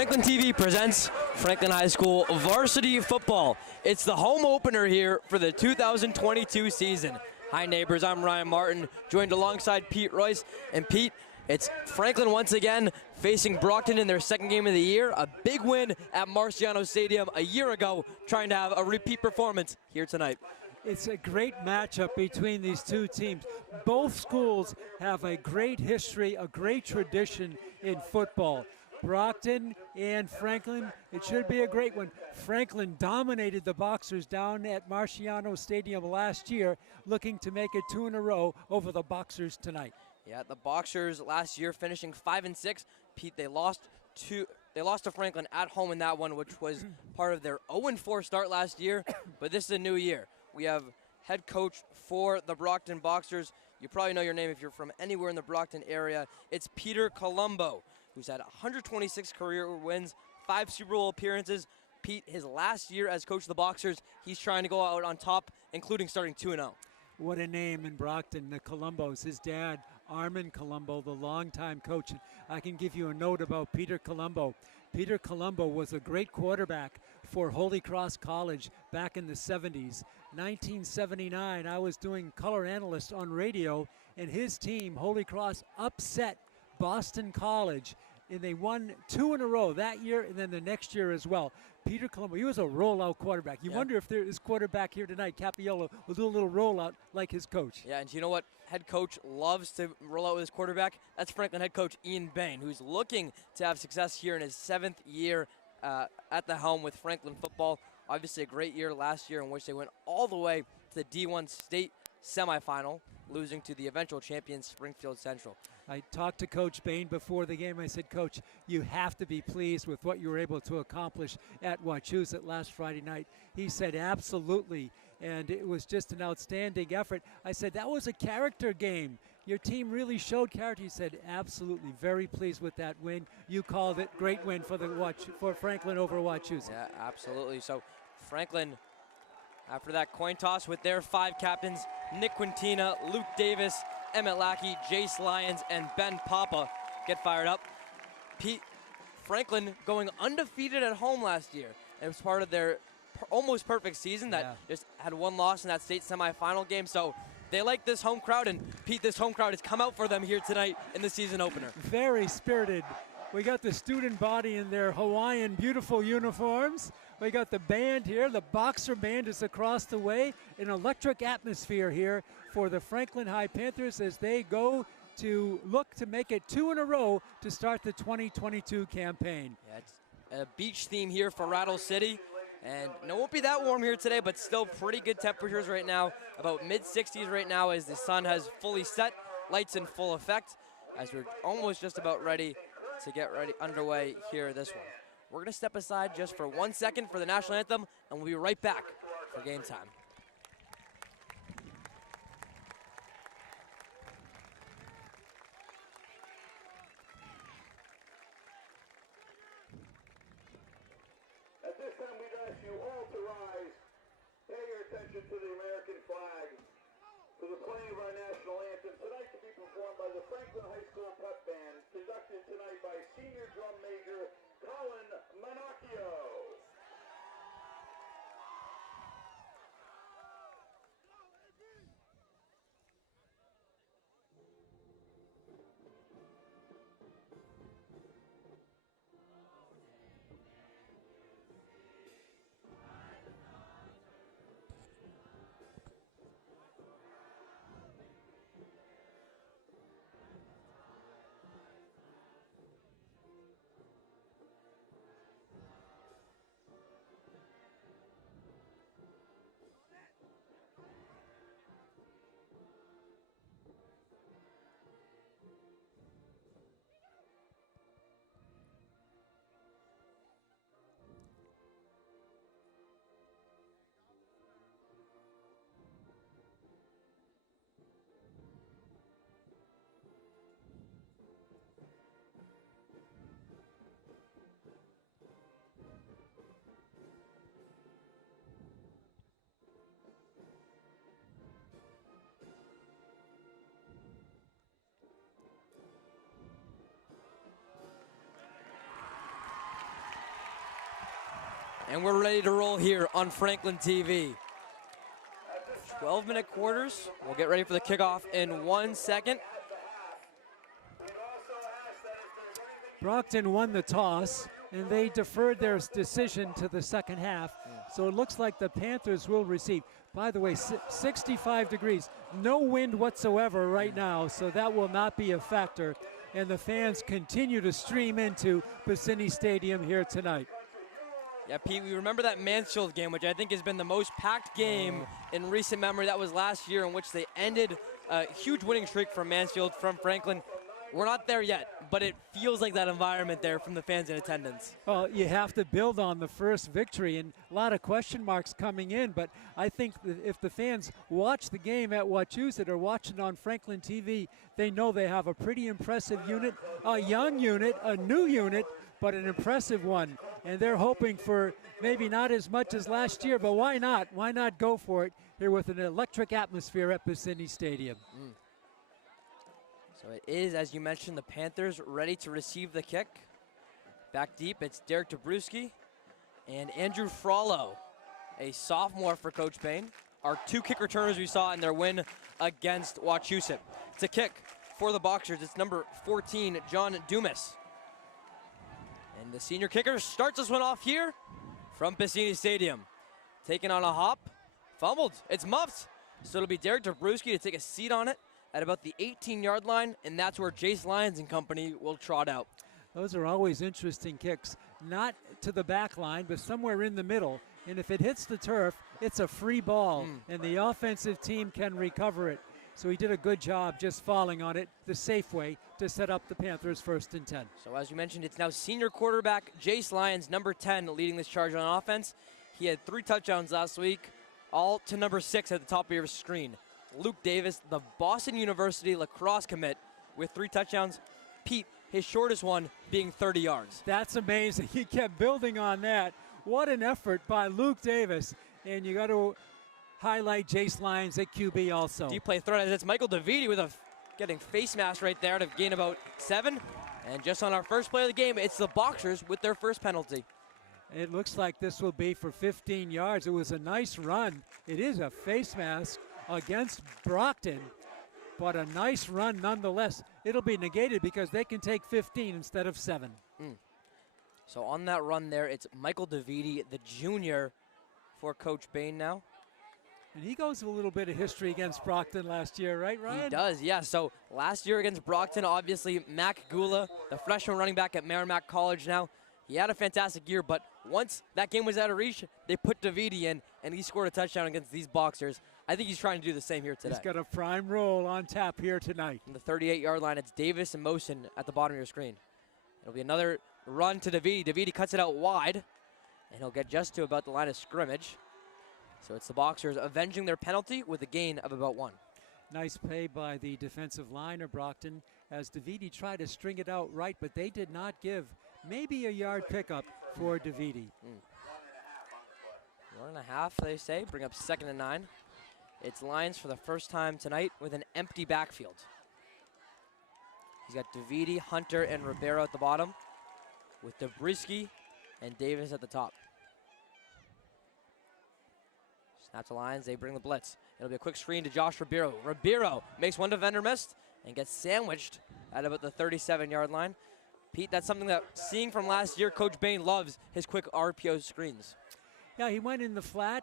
Franklin TV presents Franklin High School Varsity Football. It's the home opener here for the 2022 season. Hi neighbors, I'm Ryan Martin, joined alongside Pete Royce. And Pete, it's Franklin once again facing Brockton in their second game of the year. A big win at Marciano Stadium a year ago, trying to have a repeat performance here tonight. It's a great matchup between these two teams. Both schools have a great history, a great tradition in football. Brockton and Franklin, it should be a great one. Franklin dominated the Boxers down at Marciano Stadium last year, looking to make it 2 in a row over the Boxers tonight. Yeah, the Boxers last year finishing 5-6. Pete, they lost to Franklin at home in that one, which was part of their 0-4 start last year. But this is a new year. We have head coach for the Brockton Boxers. You probably know your name if you're from anywhere in the Brockton area. It's Peter Colombo, who's had 126 career wins, 5 Super Bowl appearances. Pete, his last year as coach of the Boxers, he's trying to go out on top, including starting 2-0. What a name in Brockton, the Colombos. His dad, Armin Colombo, the longtime coach. I can give you a note about Peter Colombo. Peter Colombo was a great quarterback for Holy Cross College back in the 70s. 1979, I was doing color analyst on radio, and his team, Holy Cross, upset Boston College, and they won 2 in a row that year and then the next year as well. Peter Colombo, he was a rollout quarterback. You wonder if there is quarterback here tonight, Capiello, will do a little rollout like his coach. Yeah, and you know what head coach loves to roll out with his quarterback? That's Franklin head coach Ian Bain, who's looking to have success here in his 7th year at the helm with Franklin football. Obviously a great year last year in which they went all the way to the D1 state semifinal, losing to the eventual champions Springfield Central. I talked to Coach Bain before the game. I said, Coach, you have to be pleased with what you were able to accomplish at Wachusett last Friday night. He said, absolutely, and it was just an outstanding effort. I said, that was a character game. Your team really showed character. He said, absolutely, very pleased with that win. You called it great win for Franklin over Wachusett. Yeah, absolutely. So Franklin, after that coin toss with their 5 captains, Nick Quintina, Luke Davis, Emmett Lackey, Jace Lyons, and Ben Papa get fired up. Pete, Franklin going undefeated at home last year. It was part of their almost perfect season that just had 1 loss in that state semifinal game. So they like this home crowd, and Pete, this home crowd has come out for them here tonight in the season opener. Very spirited. We got the student body in their Hawaiian beautiful uniforms. We got the band here. The Boxer band is across the way. An electric atmosphere here for the Franklin High Panthers as they go to look to make it 2 in a row to start the 2022 campaign. Yeah, it's a beach theme here for Rattle City. And it won't be that warm here today, but still pretty good temperatures right now. About mid-60s right now as the sun has fully set, lights in full effect, as we're almost just about ready to get underway here this one. We're going to step aside just for 1 second for the national anthem, and we'll be right back for game time. At this time, we'd ask you all to rise, pay your attention to the American flag, for the playing of our national anthem, tonight to be performed by the Franklin High School Pep Band, conducted tonight by Senior Drum Major Colin Manacchio. And we're ready to roll here on Franklin TV. 12-minute quarters. We'll get ready for the kickoff in 1 second. Brockton won the toss, and they deferred their decision to the second half. So it looks like the Panthers will receive. By the way, 65 degrees, no wind whatsoever right now, so that will not be a factor. And the fans continue to stream into Varsity Stadium here tonight. Yeah, Pete, we remember that Mansfield game, which I think has been the most packed game in recent memory. That was last year, in which they ended a huge winning streak from Mansfield, from Franklin. We're not there yet, but it feels like that environment there from the fans in attendance. Well, you have to build on the first victory, and a lot of question marks coming in, but I think that if the fans watch the game at Wachusett or watch it on Franklin TV, they know they have a pretty impressive unit, a young unit, a new unit, but an impressive one. And they're hoping for maybe not as much as last year, but why not? Why not go for it here with an electric atmosphere at Varsity Stadium? So it is, as you mentioned, the Panthers ready to receive the kick. Back deep, it's Derek Dabrowski and Andrew Frollo, a sophomore for Coach Bain. Our two kick returners we saw in their win against Wachusett. It's a kick for the Boxers. It's number 14, John Dumas. And the senior kicker starts this one off here from Varsity Stadium. Taking on a hop, fumbled, it's muffed. So it'll be Derek Dabrowski to take a seat on it at about the 18-yard line, and that's where Jace Lyons and company will trot out. Those are always interesting kicks. Not to the back line, but somewhere in the middle. And if it hits the turf, it's a free ball, and the offensive team can recover it. So he did a good job just falling on it the safe way to set up the Panthers 1st and 10. So as you mentioned, it's now senior quarterback Jace Lyons, number 10, leading this charge on offense. He had 3 touchdowns last week, all to number 6 at the top of your screen. Luke Davis, the Boston University lacrosse commit, with 3 touchdowns. Pete, his shortest one being 30 yards. That's amazing. He kept building on that. What an effort by Luke Davis. And you got to highlight Jace Lyons at QB also. Deep play threat. It's Michael DeViti with getting face mask right there to gain about 7. And just on our first play of the game, it's the Boxers with their first penalty. It looks like this will be for 15 yards. It was a nice run. It is a face mask against Brockton, but a nice run nonetheless. It'll be negated because they can take 15 instead of 7. So on that run there, it's Michael DeViti, the junior, for Coach Bain now. And he goes with a little bit of history against Brockton last year, right, Ryan? He does, yeah. So last year against Brockton, obviously, Mac Gula, the freshman running back at Merrimack College now, he had a fantastic year, but once that game was out of reach, they put DeViti in, and he scored a touchdown against these Boxers. I think he's trying to do the same here today. He's got a prime role on tap here tonight. From the 38-yard line, it's Davis and Mosen at the bottom of your screen. It'll be another run to DeViti. DeViti cuts it out wide, and he'll get just to about the line of scrimmage. So it's the Boxers avenging their penalty with a gain of about 1. Nice play by the defensive line of Brockton as DeViti tried to string it out right, but they did not give maybe a yard pickup for DeViti. 1.5, they say. Bring up 2nd and 9. It's Lyons for the first time tonight with an empty backfield. He's got DeViti, Hunter, and Ribeiro at the bottom, with Dabrowski and Davis at the top. Snap to Lyons, they bring the blitz. It'll be a quick screen to Josh Ribeiro. Ribeiro makes one defender miss and gets sandwiched at about the 37-yard line. Pete, that's something that, seeing from last year, Coach Bain loves his quick RPO screens. Yeah, he went in the flat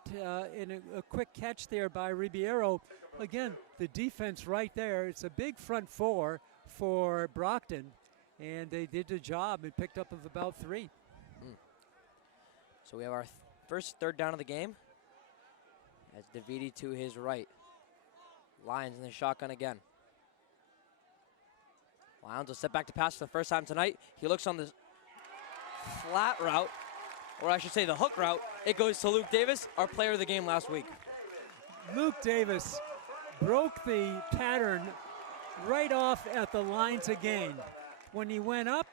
in a quick catch there by Ribeiro. Again, the defense right there. It's a big front 4 for Brockton, and they did the job and picked up of about 3. So we have our first 3rd down of the game. That's DeViti to his right. Lyons in the shotgun again. Lyons will step back to pass for the first time tonight. He looks on the flat route, or I should say the hook route. It goes to Luke Davis, our player of the game last week. Luke Davis broke the pattern right off at the line to gain. When he went up,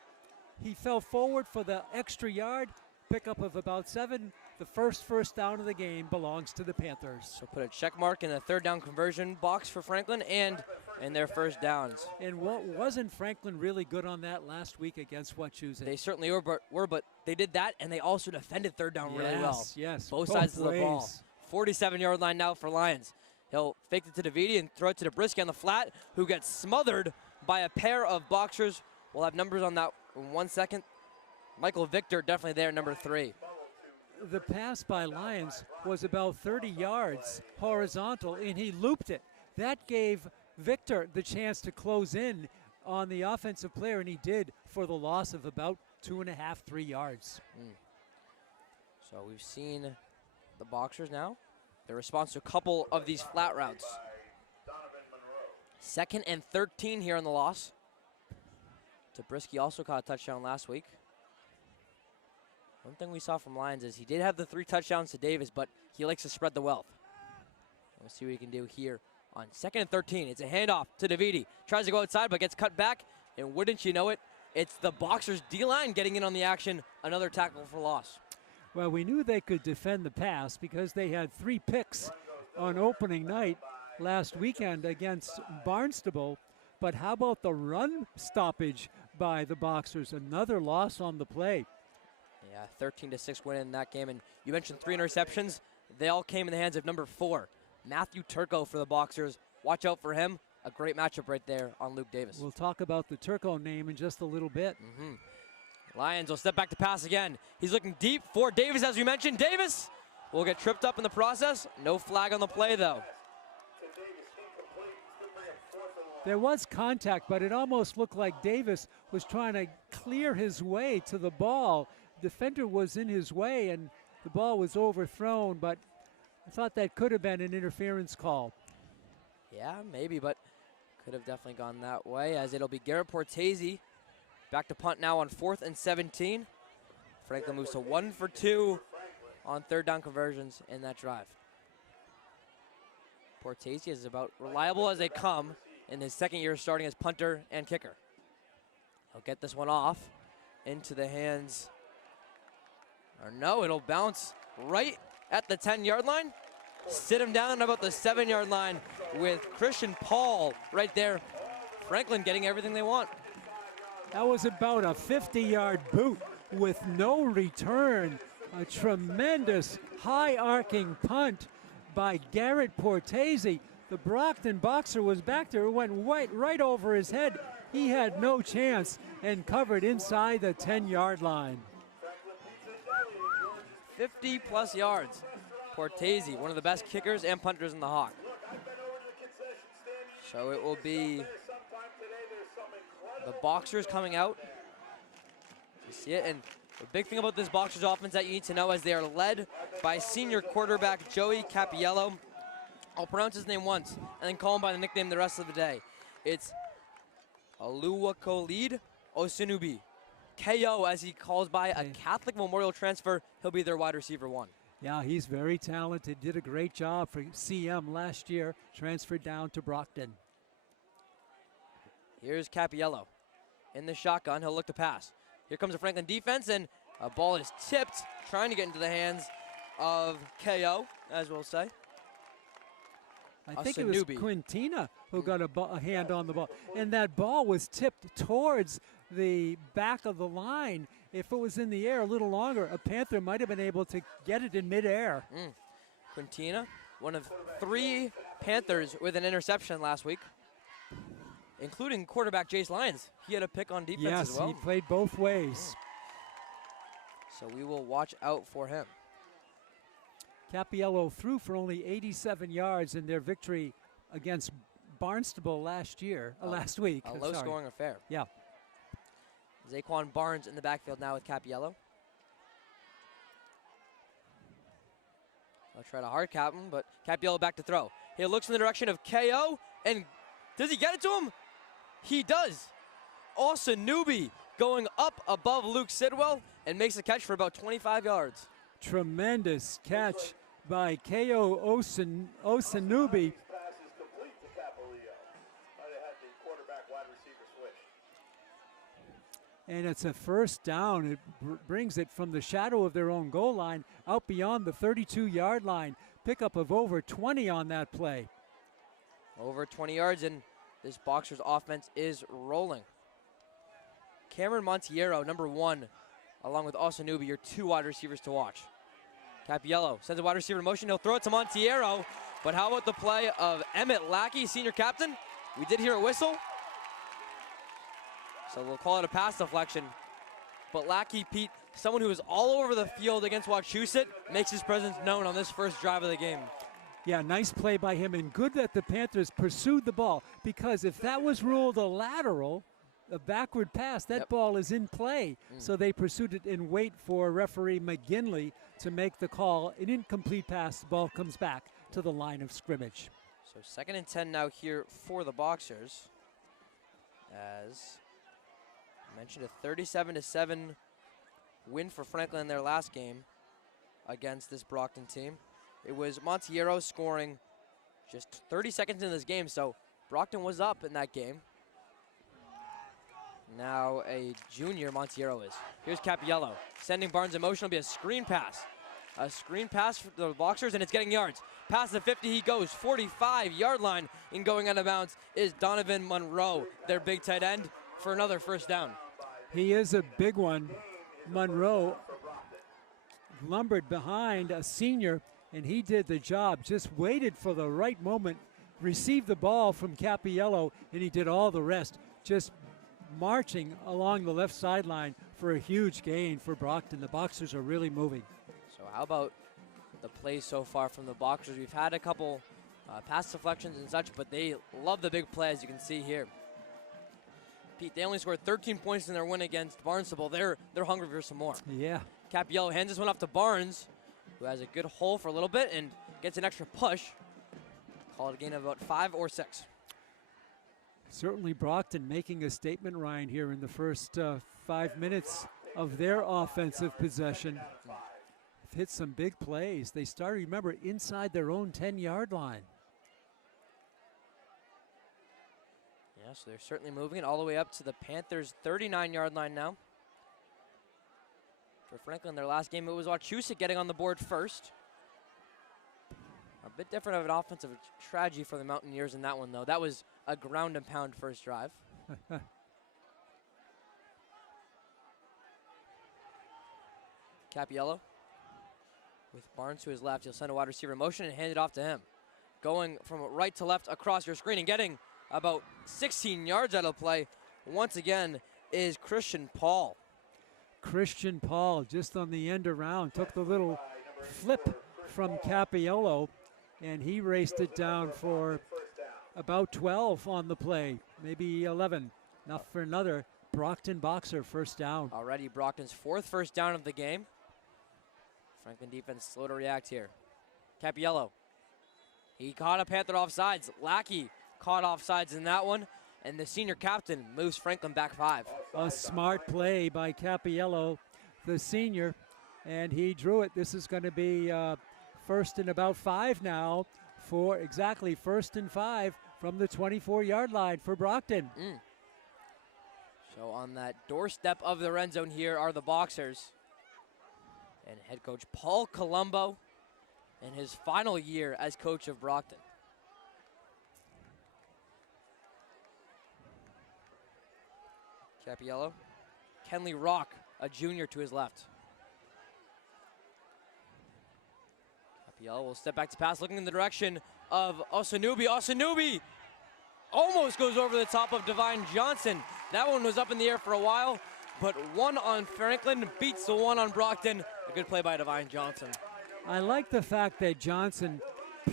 he fell forward for the extra yard, pickup of about 7. The first down of the game belongs to the Panthers. So put a check mark in the 3rd down conversion box for Franklin, and in their first downs. And wasn't Franklin really good on that last week against Wachusett? They certainly were, but they did that, and they also defended third down really well. Yes, both sides of the ball. 47-yard line now for Lions. He'll fake it to DeViti and throw it to Zabriskie on the flat, who gets smothered by a pair of boxers. We'll have numbers on that in 1 second. Michael Victor definitely there, number 3. The pass by Lions was about 30 yards horizontal, and he looped it. That gave Victor the chance to close in on the offensive player, and he did, for the loss of about 2.5, 3 yards. So we've seen the Boxers now. Their response to a couple of these flat routes. 2nd and 13 here on the loss. Zabriskie also caught a touchdown last week. One thing we saw from Lions is he did have the 3 touchdowns to Davis, but he likes to spread the wealth. We'll see what he can do here on 2nd and 13. It's a handoff to DeViti. Tries to go outside, but gets cut back. And wouldn't you know it, it's the Boxers' D-line getting in on the action. Another tackle for loss. Well, we knew they could defend the pass because they had 3 picks on opening night last weekend against Barnstable. But how about the run stoppage by the Boxers? Another loss on the play. Yeah, 13-6 win in that game. And you mentioned 3 interceptions. They all came in the hands of number 4, Matthew Turco for the Boxers. Watch out for him. A great matchup right there on Luke Davis. We'll talk about the Turco name in just a little bit. Lions will step back to pass again. He's looking deep for Davis, as we mentioned. Davis will get tripped up in the process. No flag on the play, though. There was contact, but it almost looked like Davis was trying to clear his way to the ball. Defender was in his way, and the ball was overthrown, but I thought that could have been an interference call. Yeah, maybe, but could have definitely gone that way, as it'll be Garrett Portese back to punt now on 4th and 17. Franklin moves to 1 for 2 on 3rd down conversions in that drive. Portese is about reliable as they come in his 2nd year starting as punter and kicker. He'll get this one off into the hands, or no, it'll bounce right at the 10-yard line. Sit him down about the 7-yard line with Christian Paul right there. Franklin getting everything they want. That was about a 50-yard boot with no return. A tremendous high-arcing punt by Garrett Portese. The Brockton Boxer was back there, went right over his head. He had no chance and covered inside the 10-yard line. 50-plus yards. Portese, one of the best kickers and punters in the Hawk. So it will be the Boxers coming out. You see it, and the big thing about this Boxers offense that you need to know is they are led by senior quarterback Joey Capiello. I'll pronounce his name once and then call him by the nickname the rest of the day. It's Oluwakolid Osunubi. KO, as he calls by a Catholic Memorial transfer. He'll be their wide receiver 1. Yeah, he's very talented. Did a great job for CM last year. Transferred down to Brockton. Here's Capiello in the shotgun. He'll look to pass. Here comes the Franklin defense, and a ball is tipped, trying to get into the hands of KO, as we'll say. I think it was Quintina who got a hand on the ball. And that ball was tipped towards the back of the line. If it was in the air a little longer, a Panther might have been able to get it in midair. Quintina, one of 3 Panthers with an interception last week, including quarterback Jace Lyons. He had a pick on defense as well. Yes, he played both ways. So we will watch out for him. Capiello threw for only 87 yards in their victory against Barnstable last week. A low-scoring affair. Yeah. Zaquan Barnes in the backfield now with Capiello. I'll try to hard cap him, but Capiello back to throw. He looks in the direction of KO, and does he get it to him? He does. Osunubi going up above Luke Sidwell and makes a catch for about 25 yards. Tremendous catch by K.O. Osunubi. And it's a first down. It brings it from the shadow of their own goal line out beyond the 32-yard line. Pickup of over 20 on that play. Over 20 yards, and this Boxers offense is rolling. Cameron Montiero, number 1, along with Osanubi, your 2 wide receivers to watch. Capiello sends a wide receiver in motion. He'll throw it to Montiero. But how about the play of Emmett Lackey, senior captain? We did hear a whistle. So we'll call it a pass deflection. But Lackey, Pete, someone who is all over the field against Wachusett, makes his presence known on this first drive of the game. Yeah, nice play by him, and good that the Panthers pursued the ball, because if that was ruled a lateral, a backward pass, that ball is in play. So they pursued it and wait for referee McGinley to make the call. An incomplete pass, the ball comes back to the line of scrimmage. So 2nd and 10 now here for the Boxers. As I mentioned, a 37-7 win for Franklin in their last game against this Brockton team. It was Montiero scoring just 30 seconds in this game, so Brockton was up in that game. Now a junior, Montiero is. Here's Capiello, sending Barnes in motion. Will be a screen pass. A screen pass for the Boxers, and it's getting yards. Past the 50 he goes, 45-yard line, and going out of bounds is Donovan Monroe, their big tight end, for another first down. He is a big one. Monroe lumbered behind a senior, and he did the job, just waited for the right moment, received the ball from Capiello, and he did all the rest, just marching along the left sideline for a huge gain for Brockton. The Boxers are really moving. So how about the plays so far from the Boxers? We've had a couple pass deflections and such, but they love the big play, as you can see here. Pete, they only scored 13 points in their win against Barnstable. They're hungry for some more. Yeah. Capiello hands this one off to Barnes, who has a good hole for a little bit and gets an extra push. Call it a gain of about 5 or 6. Certainly Brockton making a statement, Ryan, here in the first 5 minutes of their offensive possession. They've hit some big plays. They started, remember, inside their own 10-yard line. Yeah, so they're certainly moving it all the way up to the Panthers' 39-yard line now. For Franklin, their last game, it was Wachusett getting on the board first. A bit different of an offensive strategy for the Mountaineers in that one, though. That was a ground and pound first drive. Capiello with Barnes to his left. He'll send a wide receiver in motion and hand it off to him. Going from right to left across your screen and getting about 16 yards out of play once again is Christian Paul. Christian Paul just on the end around took the little flip from Capiello, and he raced it down for about 12 on the play, maybe 11. Enough for another Brockton Boxer first down. Already Brockton's 4th first down of the game. Franklin defense slow to react here. Capiello, he caught a Panther offsides. Lackey caught offsides in that one, and the senior captain moves Franklin back 5. A smart play by Capiello, the senior, and he drew it. This is going to be first and about 5 now, for exactly 1st and 5 from the 24-yard line for Brockton. So on that doorstep of the red zone here are the Boxers and head coach Paul Colombo in his final year as coach of Brockton. Capiello, Kenley Rock, a junior to his left. Capiello will step back to pass, looking in the direction of Osanubi. Osanubi almost goes over the top of Divine Johnson. That one was up in the air for a while, but one on Franklin beats the one on Brockton. A good play by Divine Johnson. I like the fact that Johnson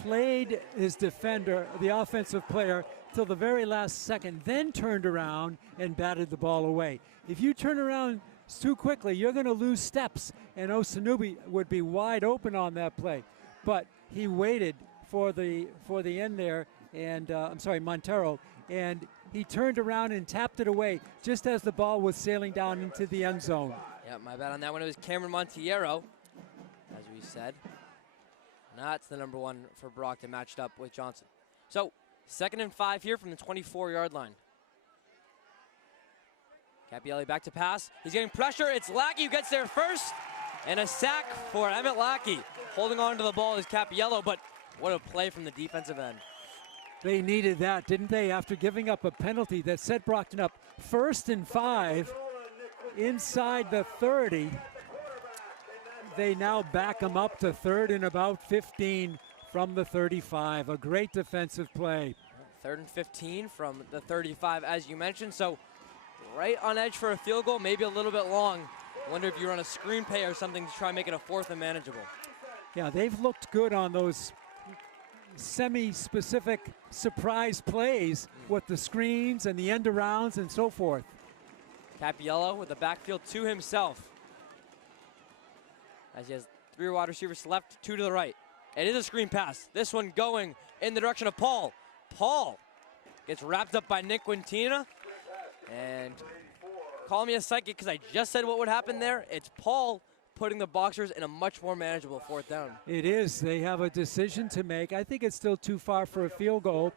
played his defender, the offensive player, till the very last second, then turned around and batted the ball away. If you turn around too quickly, you're going to lose steps, and Osanubi would be wide open on that play. But he waited for the end there, and Montero, and he turned around and tapped it away just as the ball was sailing down into the end zone. Yeah, my bad on that one. It was Cameron Montiero, as we said. That's the number 1 for Brockton, matched up with Johnson. So 2nd and 5 here from the 24-yard line. Capiello back to pass. He's getting pressure. It's Lackey who gets there first. And a sack for Emmett Lackey. Holding on to the ball is Capiello, but what a play from the defensive end. They needed that, didn't they, after giving up a penalty that set Brockton up 1st and 5 inside the 30. They now back them up to 3rd and about 15 from the 35. A great defensive play. 3rd and 15 from the 35, as you mentioned. So right on edge for a field goal, maybe a little bit long. Wonder if you run a screen play or something to try and make it a 4th and manageable. Yeah, they've looked good on those semi-specific surprise plays with the screens and the end arounds and so forth. Capiello with the backfield to himself, as he has 3 wide receivers left, 2 to the right. It is a screen pass. This one going in the direction of Paul. Paul gets wrapped up by Nick Quintina. And call me a psychic because I just said what would happen there. It's Paul putting the Boxers in a much more manageable 4th down. It is. They have a decision to make. I think it's still too far for a field goal.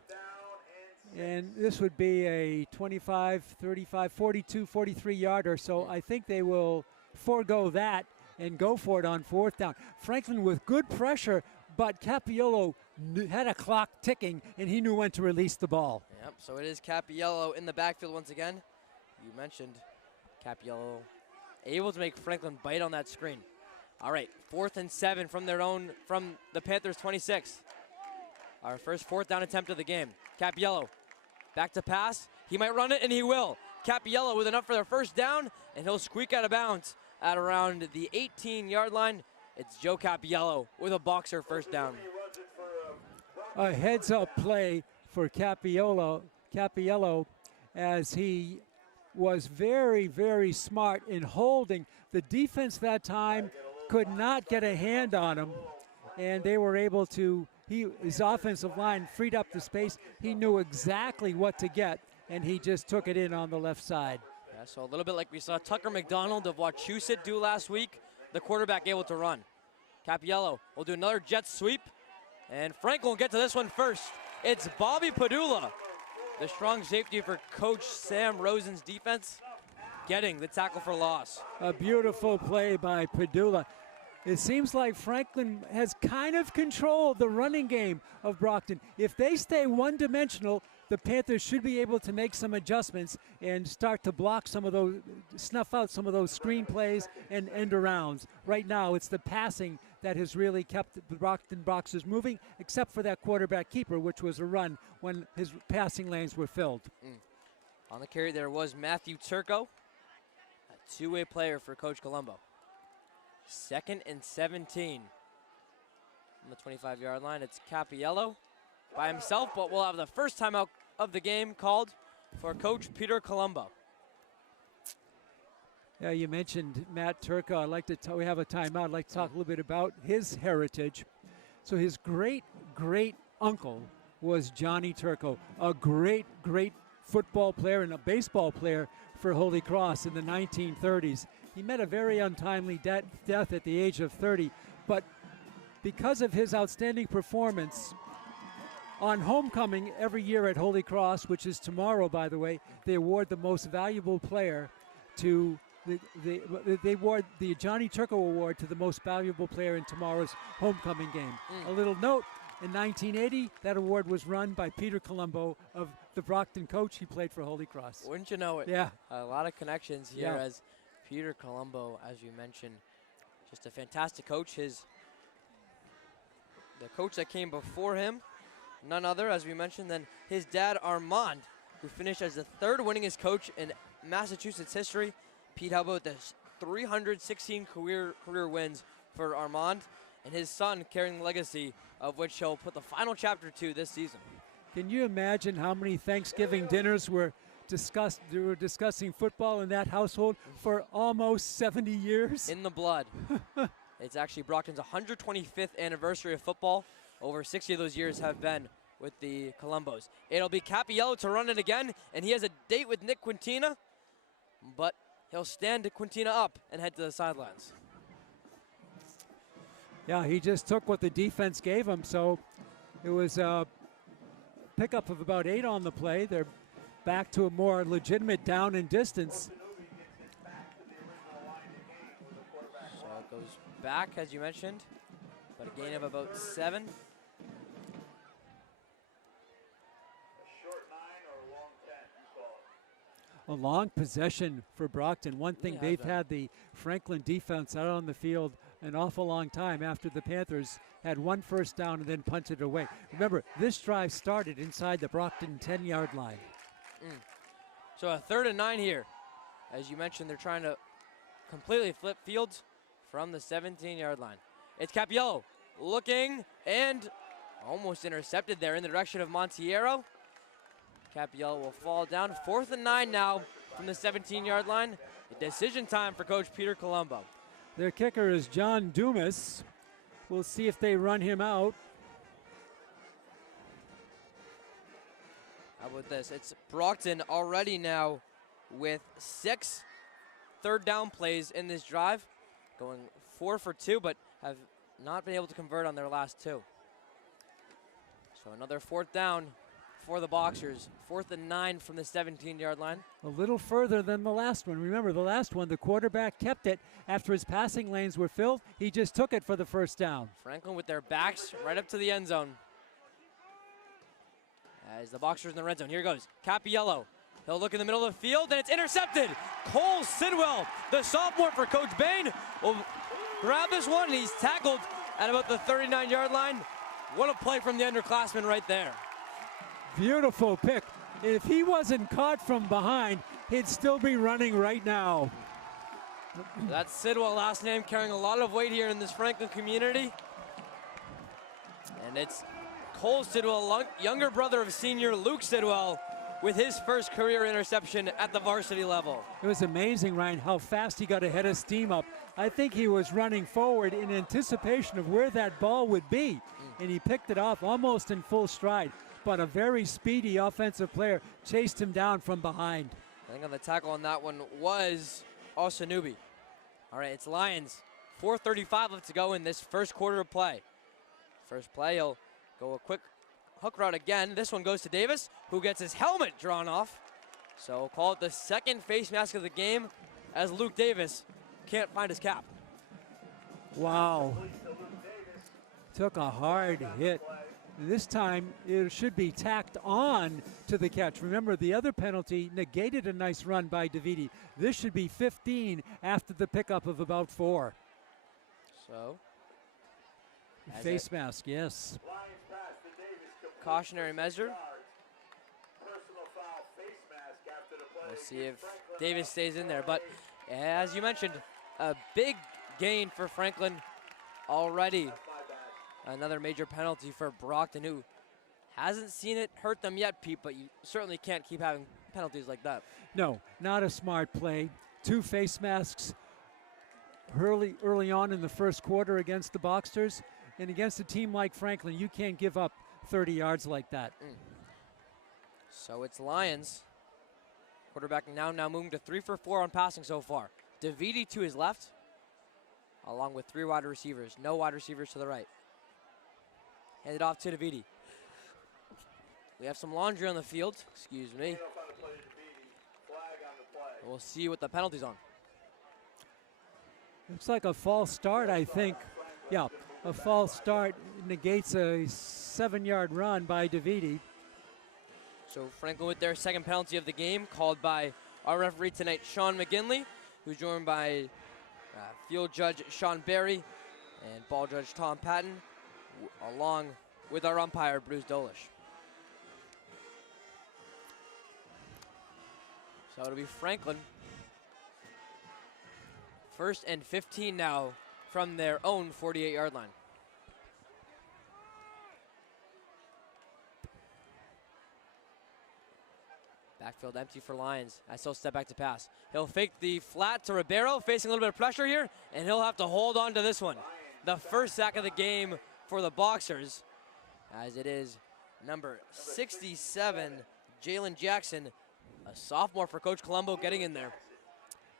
And this would be a 25, 35, 42, 43 yarder. So I think they will forego that and go for it on 4th down. Franklin with good pressure, but Capiello had a clock ticking, and he knew when to release the ball. Yep, so it is Capiello in the backfield once again. You mentioned Capiello able to make Franklin bite on that screen. All right, 4th and 7 from the Panthers 26. Our first 4th down attempt of the game. Capiello back to pass. He might run it, and he will. Capiello with enough for their 1st down, and he'll squeak out of bounds at around the 18-yard line. It's Joe Capiello with a Boxer 1st down. A heads-up play for Capiello as he was very, very smart in holding. The defense that time could not get a hand on him, and they were able to, his offensive line freed up the space. He knew exactly what to get, and he just took it in on the left side. Yeah, so a little bit like we saw Tucker McDonald of Wachusett do last week, the quarterback able to run. Capiello will do another jet sweep, and Franklin will get to this one first. It's Bobby Padula, the strong safety for Coach Sam Rosen's defense, getting the tackle for loss. A beautiful play by Padula. It seems like Franklin has kind of controlled the running game of Brockton. If they stay one-dimensional, the Panthers should be able to make some adjustments and start to block some of those, snuff out some of those screen plays and end arounds. Right now, it's the passing that has really kept the Brockton Boxers moving, except for that quarterback keeper, which was a run when his passing lanes were filled. On the carry there was Matthew Turco, a 2-way player for Coach Colombo. 2nd and 17. On the 25-yard line, it's Capiello by himself, but we'll have the first timeout of the game called for Coach Peter Colombo. Yeah, you mentioned Matt Turco. I'd like to we have a timeout. I'd like to talk a little bit about his heritage. So his great uncle was Johnny Turco, a great football player and a baseball player for Holy Cross in the 1930s. He met a very untimely death at the age of 30, but because of his outstanding performance on homecoming every year at Holy Cross, which is tomorrow, by the way, they award the most valuable player to they award the Johnny Turco Award to the most valuable player in tomorrow's homecoming game. A little note, in 1980, that award was run by Peter Colombo of the Brockton coach. He played for Holy Cross. Wouldn't you know it? Yeah. A lot of connections here as Peter Colombo, as you mentioned, just a fantastic coach. The coach that came before him, none other, as we mentioned, than his dad, Armand, who finished as the 3rd winningest coach in Massachusetts history. Pete, how about this? 316 career wins for Armand, and his son carrying the legacy of which he'll put the final chapter to this season. Can you imagine how many Thanksgiving dinners were discussing football in that household for almost 70 years? In the blood. It's actually Brockton's 125th anniversary of football. Over 60 of those years have been with the Colombos. It'll be Capiello to run it again, and he has a date with Nick Quintina, but he'll stand Quintina up and head to the sidelines. Yeah, he just took what the defense gave him, so it was a pickup of about 8 on the play. They're back to a more legitimate down and distance. So it goes back, as you mentioned, but a gain of about 7. a long possession for Brockton. One thing, they've had the Franklin defense out on the field an awful long time after the Panthers had one first down and then punted it away. Remember, this drive started inside the Brockton 10-yard line. So a 3rd and 9 here. As you mentioned, they're trying to completely flip fields from the 17-yard line. It's Capiello looking and almost intercepted there in the direction of Montiero. Capiello will fall down. 4th and 9 now from the 17-yard line. Decision time for Coach Peter Colombo. Their kicker is John Dumas. We'll see if they run him out. How about this? It's Brockton already now with 6 third down plays in this drive, going 4 for 2, but have not been able to convert on their last 2. So another 4th down for the Boxers. 4th and 9 from the 17-yard line. A little further than the last one. Remember, the last one, the quarterback kept it after his passing lanes were filled. He just took it for the first down. Franklin with their backs right up to the end zone. As the Boxers in the red zone. Here goes Capiello. He'll look in the middle of the field, and it's intercepted. Cole Sidwell, the sophomore for Coach Bain, will grab this one, and he's tackled at about the 39-yard line. What a play from the underclassman right there. Beautiful pick. If he wasn't caught from behind, he'd still be running right now. That's Sidwell, last name, carrying a lot of weight here in this Franklin community. And it's Cole Sidwell, younger brother of senior Luke Sidwell, with his first career interception at the varsity level. It was amazing, Ryan, how fast he got ahead of steam up. I think he was running forward in anticipation of where that ball would be, and he picked it off almost in full stride. But a very speedy offensive player chased him down from behind. I think on the tackle on that one was Osanubi. All right, it's Lions. 4:35 left to go in this first quarter of play. First play, he'll go a quick hook route again. This one goes to Davis, who gets his helmet drawn off. So we'll call it the second face mask of the game, as Luke Davis can't find his cap. Wow. Took a hard hit. This time it should be tacked on to the catch. Remember, the other penalty negated a nice run by DeViti. This should be 15 after the pickup of about 4. So face mask, yes. Cautionary measure. We'll see if Davis stays in there. But as you mentioned, a big gain for Franklin already. Another major penalty for Brockton, who hasn't seen it hurt them yet, Pete, but you certainly can't keep having penalties like that. No, not a smart play. 2 face masks early on in the first quarter against the Boxers. And against a team like Franklin, you can't give up 30 yards like that. So it's Lions. Quarterback now moving to 3 for 4 on passing so far. DeViti to his left, along with 3 wide receivers. No wide receivers to the right. Handed off to DeViti. We have some laundry on the field. Excuse me. We'll see what the penalty's on. Looks like a false start, I think. Yeah, a false start negates a 7-yard run by DeViti. So Franklin with their second penalty of the game, called by our referee tonight, Sean McGinley, who's joined by field judge Sean Berry and ball judge Tom Patton, along with our umpire, Bruce Dolish. So it'll be Franklin. 1st and 15 now from their own 48-yard line. Backfield empty for Lions. I still step back to pass. He'll fake the flat to Ribeiro, facing a little bit of pressure here, and he'll have to hold on to this one. The first sack of the game for the Boxers, as it is number 67, Jalen Jackson, a sophomore for Coach Colombo, getting in there.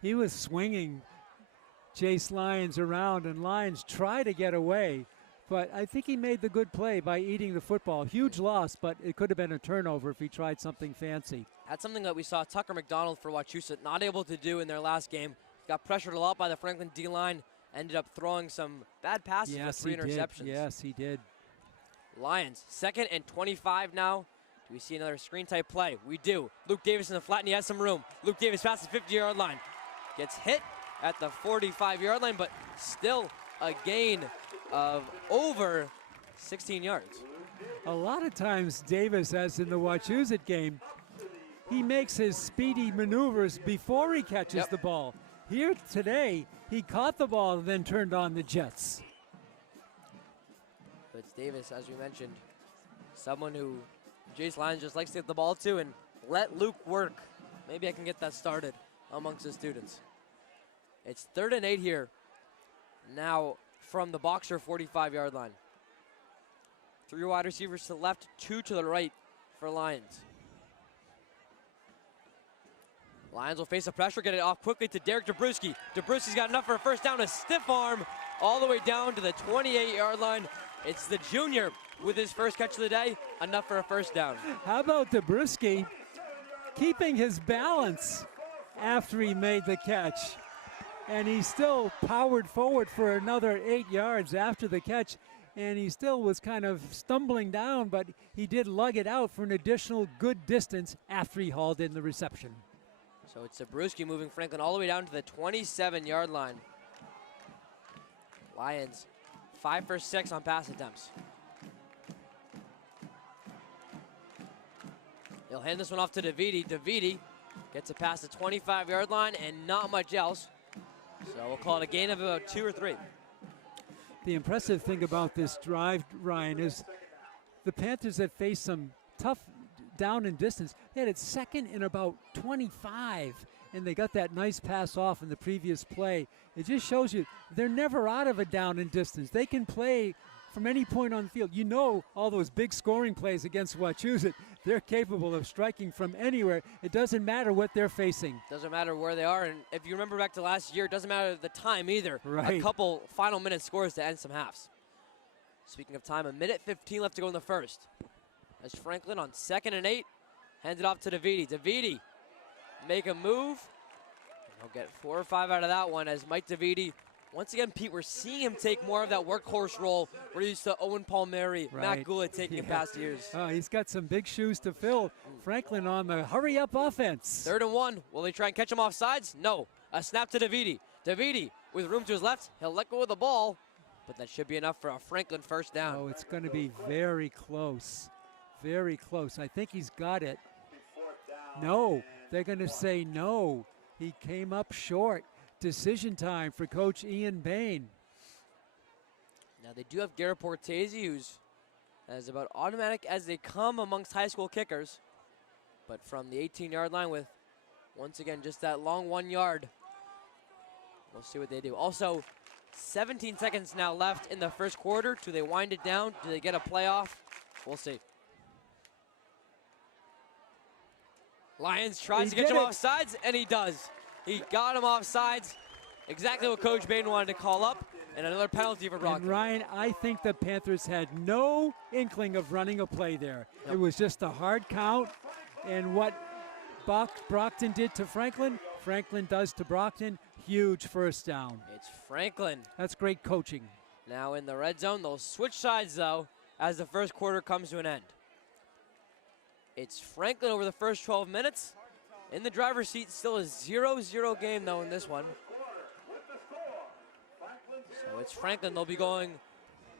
He was swinging Chase Lyons around, and Lyons tried to get away, but I think he made the good play by eating the football. Huge loss, but it could have been a turnover if he tried something fancy. That's something that we saw Tucker McDonald for Wachusett not able to do in their last game. Got pressured a lot by the Franklin D-line, ended up throwing some bad passes with 3 interceptions. Yes, he did. Lions, 2nd and 25 now Do we see another screen type play? We do. Luke Davis in the flat, and he has some room. Luke Davis past the 50-yard line. Gets hit at the 45-yard line, but still a gain of over 16 yards. A lot of times Davis, as in the Wachusett game, he makes his speedy maneuvers before he catches the ball. Here today, he caught the ball and then turned on the jets. But it's Davis, as we mentioned, someone who Jace Lyons just likes to get the ball to and let Luke work. Maybe I can get that started amongst the students. It's 3rd and 8 here. Now from the Boxer 45-yard line. 3 wide receivers to the left, 2 to the right for Lions. Lions will face the pressure, get it off quickly to Derek Dabrowski. Dabrowski's got enough for a first down, a stiff arm all the way down to the 28-yard line. It's the junior with his first catch of the day, enough for a first down. How about Dabrowski keeping his balance after he made the catch? And he still powered forward for another 8 yards after the catch. And he still was kind of stumbling down, but he did lug it out for an additional good distance after he hauled in the reception. So it's Dabrowski moving Franklin all the way down to the 27-yard line. Lions 5 for 6 on pass attempts. He'll hand this one off to Davidi. Davidi gets it past the 25-yard line and not much else. So we'll call it a gain of about 2 or 3. The impressive thing about this drive, Ryan, is the Panthers have faced some tough down and distance. They had it second and about 25, and they got that nice pass off in the previous play. It just shows you they're never out of a down and distance. They can play from any point on the field. You know, all those big scoring plays against Wachusett, they're capable of striking from anywhere. It doesn't matter what they're facing. Doesn't matter where they are, and if you remember back to last year, it doesn't matter the time either. Right. A couple final minute scores to end some halves. Speaking of time, 1:15 left to go in the first. As Franklin on 2nd and 8, hands it off to Davidi. Davidi make a move. He'll get 4 or 5 out of that one as Mike Davidi. Once again, Pete, we're seeing him take more of that workhorse role. We're used to Owen Palmieri, Matt Goulet taking in past years. He's got some big shoes to fill. Franklin on the hurry-up offense. 3rd and 1. Will they try and catch him off sides? No. A snap to Davidi. Davidi with room to his left. He'll let go of the ball, but that should be enough for a Franklin first down. Oh, it's going to be very close. Very close. I think he's got it. No, they're going to say no. He came up short. Decision time for Coach Ian Bain. Now they do have Garrett Portese, who's as about automatic as they come amongst high school kickers. But from the 18-yard line with, once again, just that long 1 yard. We'll see what they do. Also, 17 seconds now left in the first quarter. Do they wind it down? Do they get a playoff? We'll see. Lions tries to get him off sides, and he does. He got him off sides. Exactly what Coach Bain wanted to call up, and another penalty for Brockton. And Ryan, I think the Panthers had no inkling of running a play there. It was just a hard count, and what Brockton did to Franklin, Franklin does to Brockton. Huge first down. It's Franklin. That's great coaching. Now in the red zone, they'll switch sides, though, as the first quarter comes to an end. It's Franklin over the first 12 minutes. In the driver's seat, still a 0-0 game, though, in this one. So it's Franklin. They'll be going,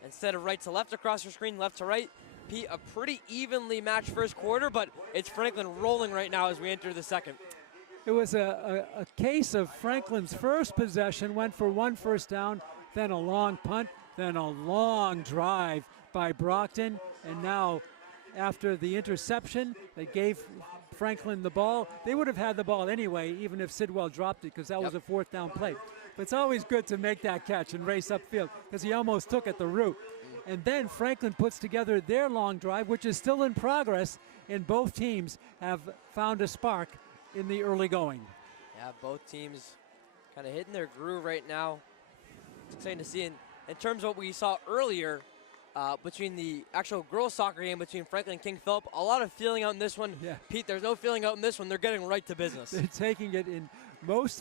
instead of right to left across your screen, left to right. Pete, a pretty evenly matched first quarter, but it's Franklin rolling right now as we enter the second. It was a case of Franklin's first possession, went for 1 first down, then a long punt, then a long drive by Brockton, and now after the interception that gave Franklin the ball, they would have had the ball anyway, even if Sidwell dropped it, because that was a 4th down play. But it's always good to make that catch and race upfield, because he almost took at the root. And then Franklin puts together their long drive, which is still in progress, and both teams have found a spark in the early going. Yeah, both teams kind of hitting their groove right now. It's exciting to see. In terms of what we saw earlier, between the actual girls soccer game between Franklin and King Philip, a lot of feeling out in this one. Yeah. Pete, there's no feeling out in this one. They're getting right to business. They're taking it in. Both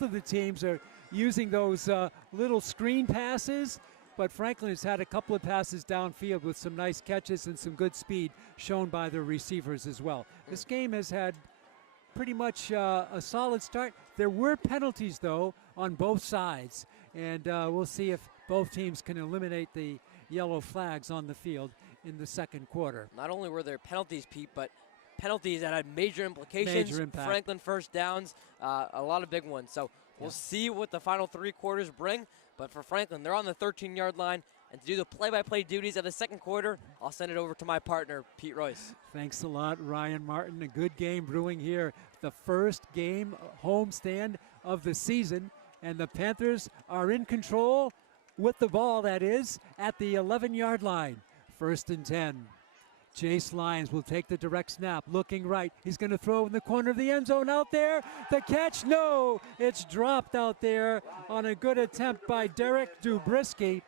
of the teams are using those little screen passes but Franklin has had a couple of passes downfield with some nice catches and some good speed shown by the receivers as well. This game has had pretty much a solid start. There were penalties, though, on both sides, and we'll see if both teams can eliminate the yellow flags on the field in the second quarter. Not only were there penalties, Pete, but penalties that had major implications. Major impact. Franklin first downs, a lot of big ones. So we'll see what the final 3 quarters bring. But for Franklin, they're on the 13-yard line. And to do the play-by-play duties of the second quarter, I'll send it over to my partner, Pete Royce. Thanks a lot, Ryan Martin. A good game brewing here. The first game homestand of the season. And the Panthers are in control with the ball, that is, at the 11-yard line. 1st and 10. Chase Lyons will take the direct snap, looking right. He's going to throw in the corner of the end zone out there. The catch, no, it's dropped out there on a good attempt by Derek Dubrisky.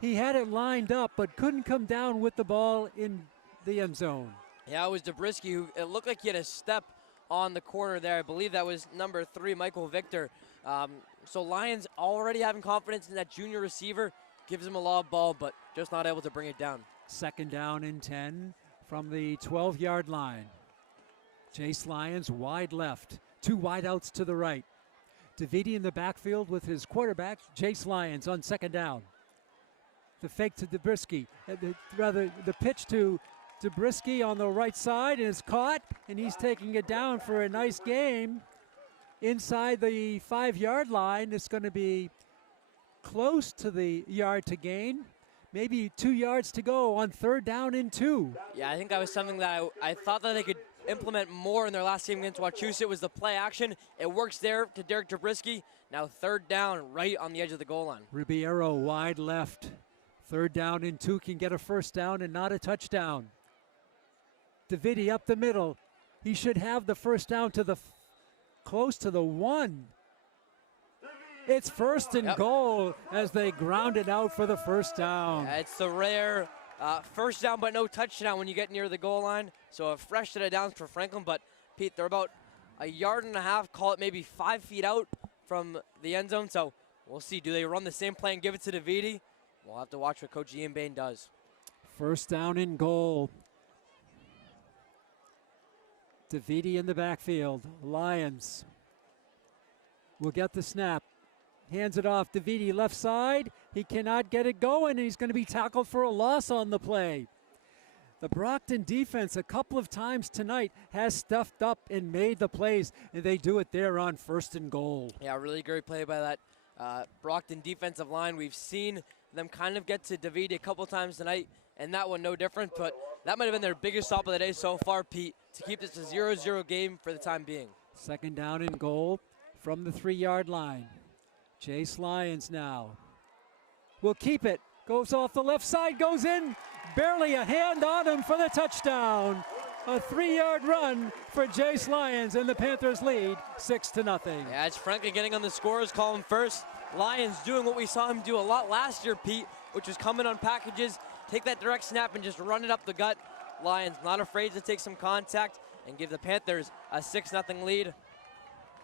He had it lined up, but couldn't come down with the ball in the end zone. Yeah, it was Dubrisky who, it looked like he had a step on the corner there. I believe that was number 3, Michael Victor. So Lyons already having confidence in that junior receiver, gives him a lot of ball, but just not able to bring it down. 2nd down and 10 from the 12-yard line. Chase Lyons wide left, 2 wideouts to the right. Davidi in the backfield with his quarterback, Chase Lyons on 2nd down. The fake to Dubrisky, the pitch to Dubrisky on the right side is caught, and he's taking it down for a nice game. Inside the 5-yard line, it's going to be close to the yard to gain. Maybe 2 yards to go on 3rd down and 2. Yeah, I think that was something that I thought that they could implement more in their last game against Wachusett was the play action. It works there to Derek Dubrisky. Now 3rd down right on the edge of the goal line. Ribeiro wide left. 3rd down and 2, can get a 1st down and not a touchdown. Davidi up the middle. He should have the 1st down to the close to the 1. It's 1st and goal as they ground it out for the 1st down. Yeah, it's the rare 1st down but no touchdown when you get near the goal line. So a fresh set of downs for Franklin, but Pete, they're about a yard and a half, call it maybe 5 feet out from the end zone. So we'll see, do they run the same play and give it to Davidi? We'll have to watch what Coach Ian Bain does. 1st down and goal. Davidi in the backfield. Lyons will get the snap. Hands it off. Davidi left side. He cannot get it going, and he's going to be tackled for a loss on the play. The Brockton defense a couple of times tonight has stuffed up and made the plays, and they do it there on 1st and goal. Yeah, really great play by that Brockton defensive line. We've seen them kind of get to Davidi a couple times tonight, and that one no different, but that might have been their biggest stop of the day so far, Pete, to keep this a 0-0 game for the time being. 2nd down and goal from the 3-yard line. Chase Lyons now will keep it. Goes off the left side, goes in. Barely a hand on him for the touchdown. A 3-yard run for Chase Lyons, and the Panthers lead 6-0. Yeah, it's Franklin getting on the scorers column first. Lyons doing what we saw him do a lot last year, Pete, which was come in on packages, take that direct snap and just run it up the gut. Lyons not afraid to take some contact and give the Panthers a 6-0 lead.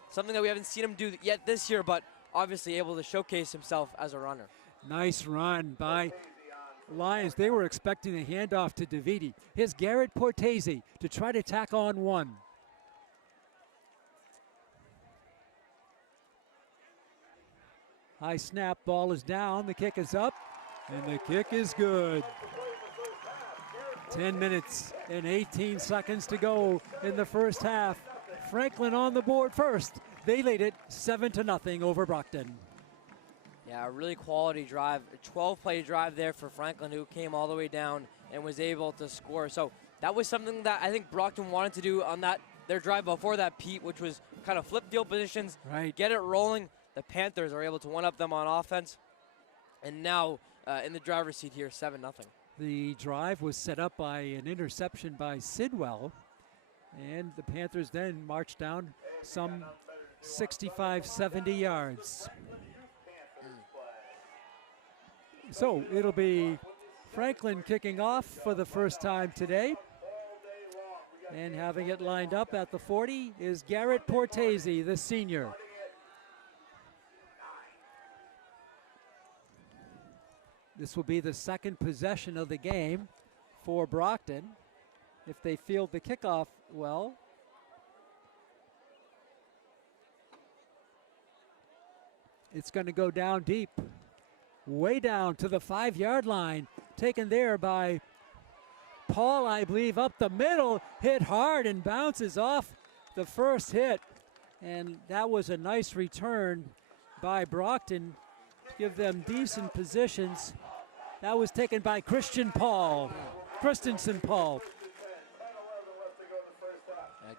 Something that we haven't seen him do yet this year, but obviously able to showcase himself as a runner. Nice run by Lyons. They were expecting a handoff to Davidi. Here's Garrett Portese to try to tack on one. High snap, ball is down, the kick is up, and the kick is good. 10 minutes and 18 seconds to go in the first half. Franklin on the board first. They lead it 7-0 over Brockton. Yeah, a really quality drive, a 12-play drive there for Franklin, who came all the way down and was able to score. So that was something that I think Brockton wanted to do on their drive before that, Pete, which was kind of flip field positions, right, get it rolling. The Panthers are able to one-up them on offense. And now in the driver's seat here, 7-0. The drive was set up by an interception by Sidwell, and the Panthers then marched down some 65, 70 yards. So it'll be Franklin kicking off for the first time today. And having it lined up at the 40 is Garrett Portese, the senior. This will be the second possession of the game for Brockton if they field the kickoff well. It's going to go down deep, way down to the 5-yard line, taken there by Paul, I believe, up the middle, hit hard and bounces off the first hit. And that was a nice return by Brockton to give them decent positions. That was taken by Christensen Paul.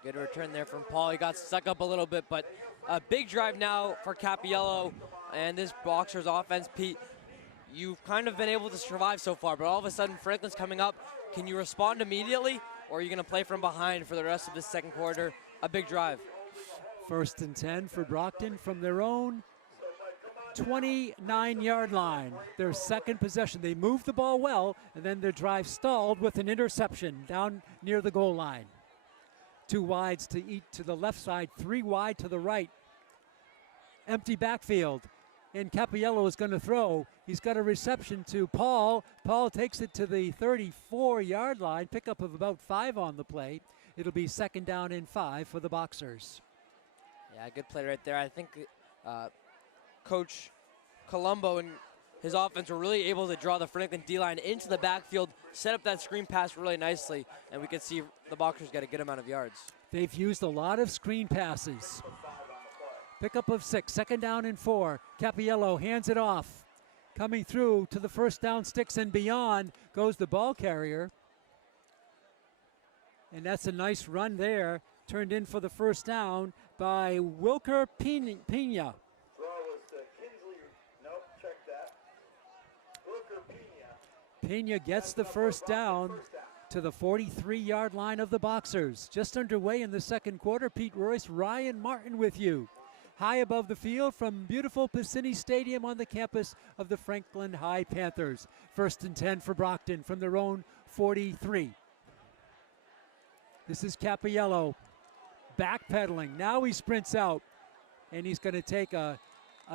Good return there from Paul. He got stuck up a little bit, but a big drive now for Cappiello and this Boxers offense. Pete, you've kind of been able to survive so far, but all of a sudden Franklin's coming up. Can you respond immediately, or are you going to play from behind for the rest of the second quarter? A big drive. 1st and 10 for Brockton from their own 29-yard line. Their second possession. They moved the ball well, and then their drive stalled with an interception down near the goal line. 2 wides to the left side, 3 wide to the right. Empty backfield, and Cappiello is going to throw. He's got a reception to Paul. Paul takes it to the 34-yard line, pickup of about 5 on the play. It'll be 2nd down and 5 for the Boxers. Yeah, good play right there. I think Coach Colombo and his offense were really able to draw the Franklin D-line into the backfield, set up that screen pass really nicely, and we could see the Boxers get a good amount of yards. They've used a lot of screen passes. Pickup of 6, 2nd down and 4. Cappiello hands it off. Coming through to the 1st down sticks and beyond goes the ball carrier. And that's a nice run there, turned in for the 1st down by Wilker Pena. Pena gets the 1st down to the 43-yard line of the Boxers. Just underway in the second quarter. Pete Royce, Ryan Martin with you. High above the field from beautiful Piscini Stadium on the campus of the Franklin High Panthers. 1st and 10 for Brockton from their own 43. This is Cappiello backpedaling. Now he sprints out, and he's going to take a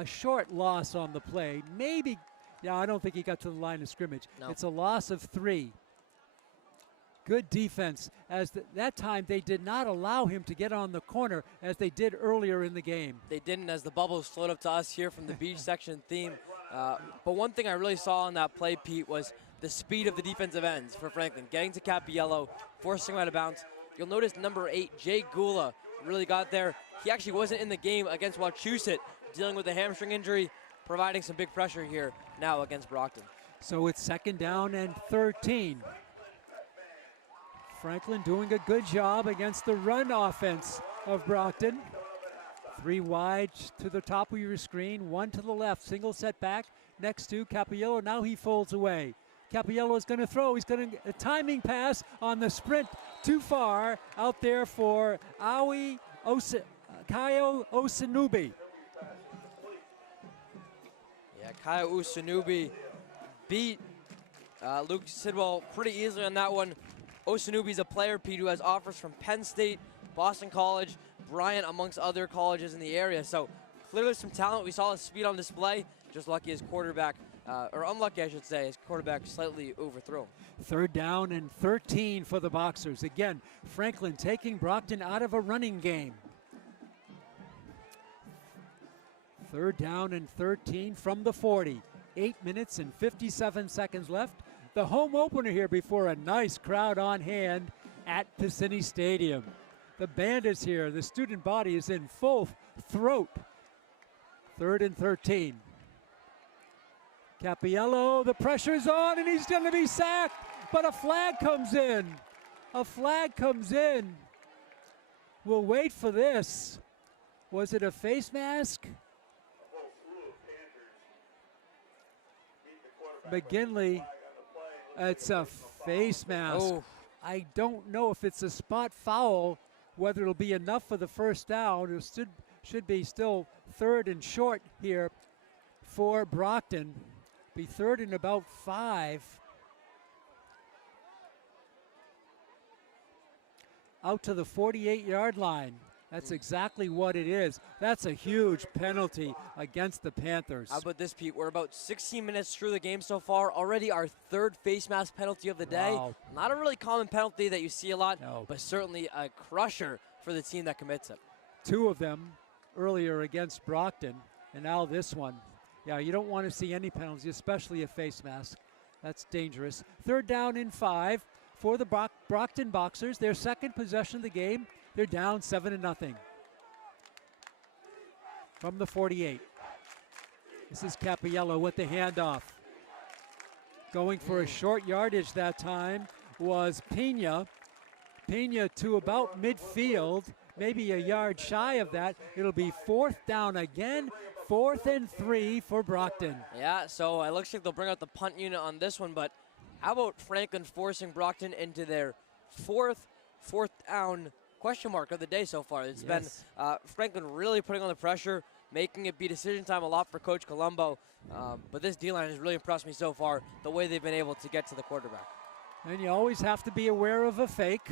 short loss on the play. Maybe. Yeah, I don't think he got to the line of scrimmage. No. It's a loss of 3. Good defense. That time they did not allow him to get on the corner as they did earlier in the game. They didn't, as the bubbles float up to us here from the beach section theme. But one thing I really saw on that play, Pete, was the speed of the defensive ends for Franklin. Getting to Cappiello, forcing him out of bounds. You'll notice number 8, Jay Gula, really got there. He actually wasn't in the game against Wachusett, dealing with a hamstring injury, providing some big pressure here now against Brockton. So it's 2nd down and 13. Franklin doing a good job against the run offense of Brockton. 3 wide to the top of your screen, 1 to the left, single setback next to Cappiello. Now he folds away. Cappiello is going to throw. He's going to a timing pass on the sprint too far out there for Kaio Osanubi. Yeah, Kaio Osanubi beat Luke Sidwell pretty easily on that one. Osanubi's a player, Pete, who has offers from Penn State, Boston College, Bryant, amongst other colleges in the area. So clearly some talent. We saw his speed on display. Just lucky his quarterback, or unlucky I should say, his quarterback slightly overthrew. 3rd down and 13 for the Boxers. Again, Franklin taking Brockton out of a running game. 3rd down and 13 from the 40. 8 minutes and 57 seconds left. The home opener here before a nice crowd on hand at Piscini Stadium. The band is here. The student body is in full throat. 3rd and 13. Cappiello, the pressure's on, and he's going to be sacked, but a flag comes in. A flag comes in. We'll wait for this. Was it a face mask? McGinley, it's a face mask. Oh. I don't know if it's a spot foul, whether it'll be enough for the 1st down. It should be still 3rd and short here for Brockton. Be 3rd and about 5. Out to the 48-yard line. That's exactly what it is. That's a huge penalty against the Panthers. How about this, Pete? We're about 16 minutes through the game so far. Already our third face mask penalty of the day. Wow. Not a really common penalty that you see a lot, No. but certainly a crusher for the team that commits it. 2 of them earlier against Brockton, and now this one. Yeah, you don't want to see any penalties, especially a face mask. That's dangerous. 3rd down and 5 for the Brockton Boxers. Their second possession of the game. They're down 7-0 from the 48. This is Capiello with the handoff. Going for a short yardage that time was Pena. Pena to about midfield, maybe a yard shy of that. It'll be 4th down again, 4th and 3 for Brockton. Yeah, so it looks like they'll bring out the punt unit on this one, but how about Franklin forcing Brockton into their fourth down question mark of the day so far? It's been Franklin really putting on the pressure, making it be decision time a lot for Coach Colombo. But this D-line has really impressed me so far, the way they've been able to get to the quarterback. And you always have to be aware of a fake,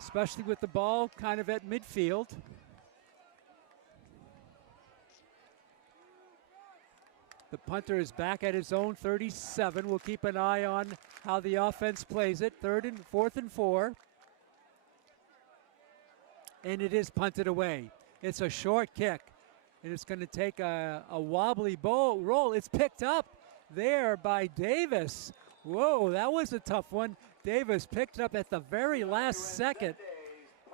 especially with the ball kind of at midfield. The punter is back at his own 37. We'll keep an eye on how the offense plays it. 4th and 4. And it is punted away. It's a short kick. And it's going to take a wobbly roll. It's picked up there by Davis. Whoa, that was a tough one. Davis picked it up at the very last second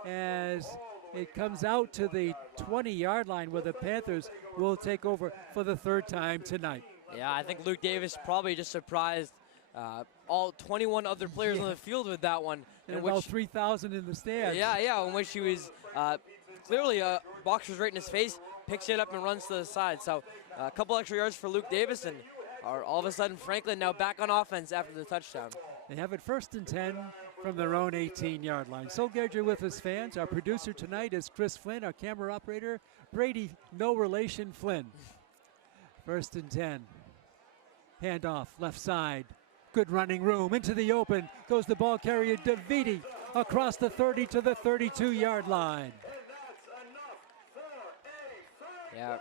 as it comes out to the 20-yard line where the Panthers will take over for the 3rd time tonight. Yeah, I think Luke Davis probably just surprised all 21 other players on the field with that one. And about 3,000 in the stands. Yeah, in which he was clearly boxer's right in his face, picks it up and runs to the side. So a couple extra yards for Luke Davis, and all of a sudden Franklin now back on offense after the touchdown. They have it 1st and 10 from their own 18-yard line. So glad you're with us, fans. Our producer tonight is Chris Flynn. Our camera operator, Brady, no relation Flynn. 1st and 10. Handoff, left side. Good running room. Into the open goes the ball carrier, Davidi, across the 30 to the 32-yard line. Yeah,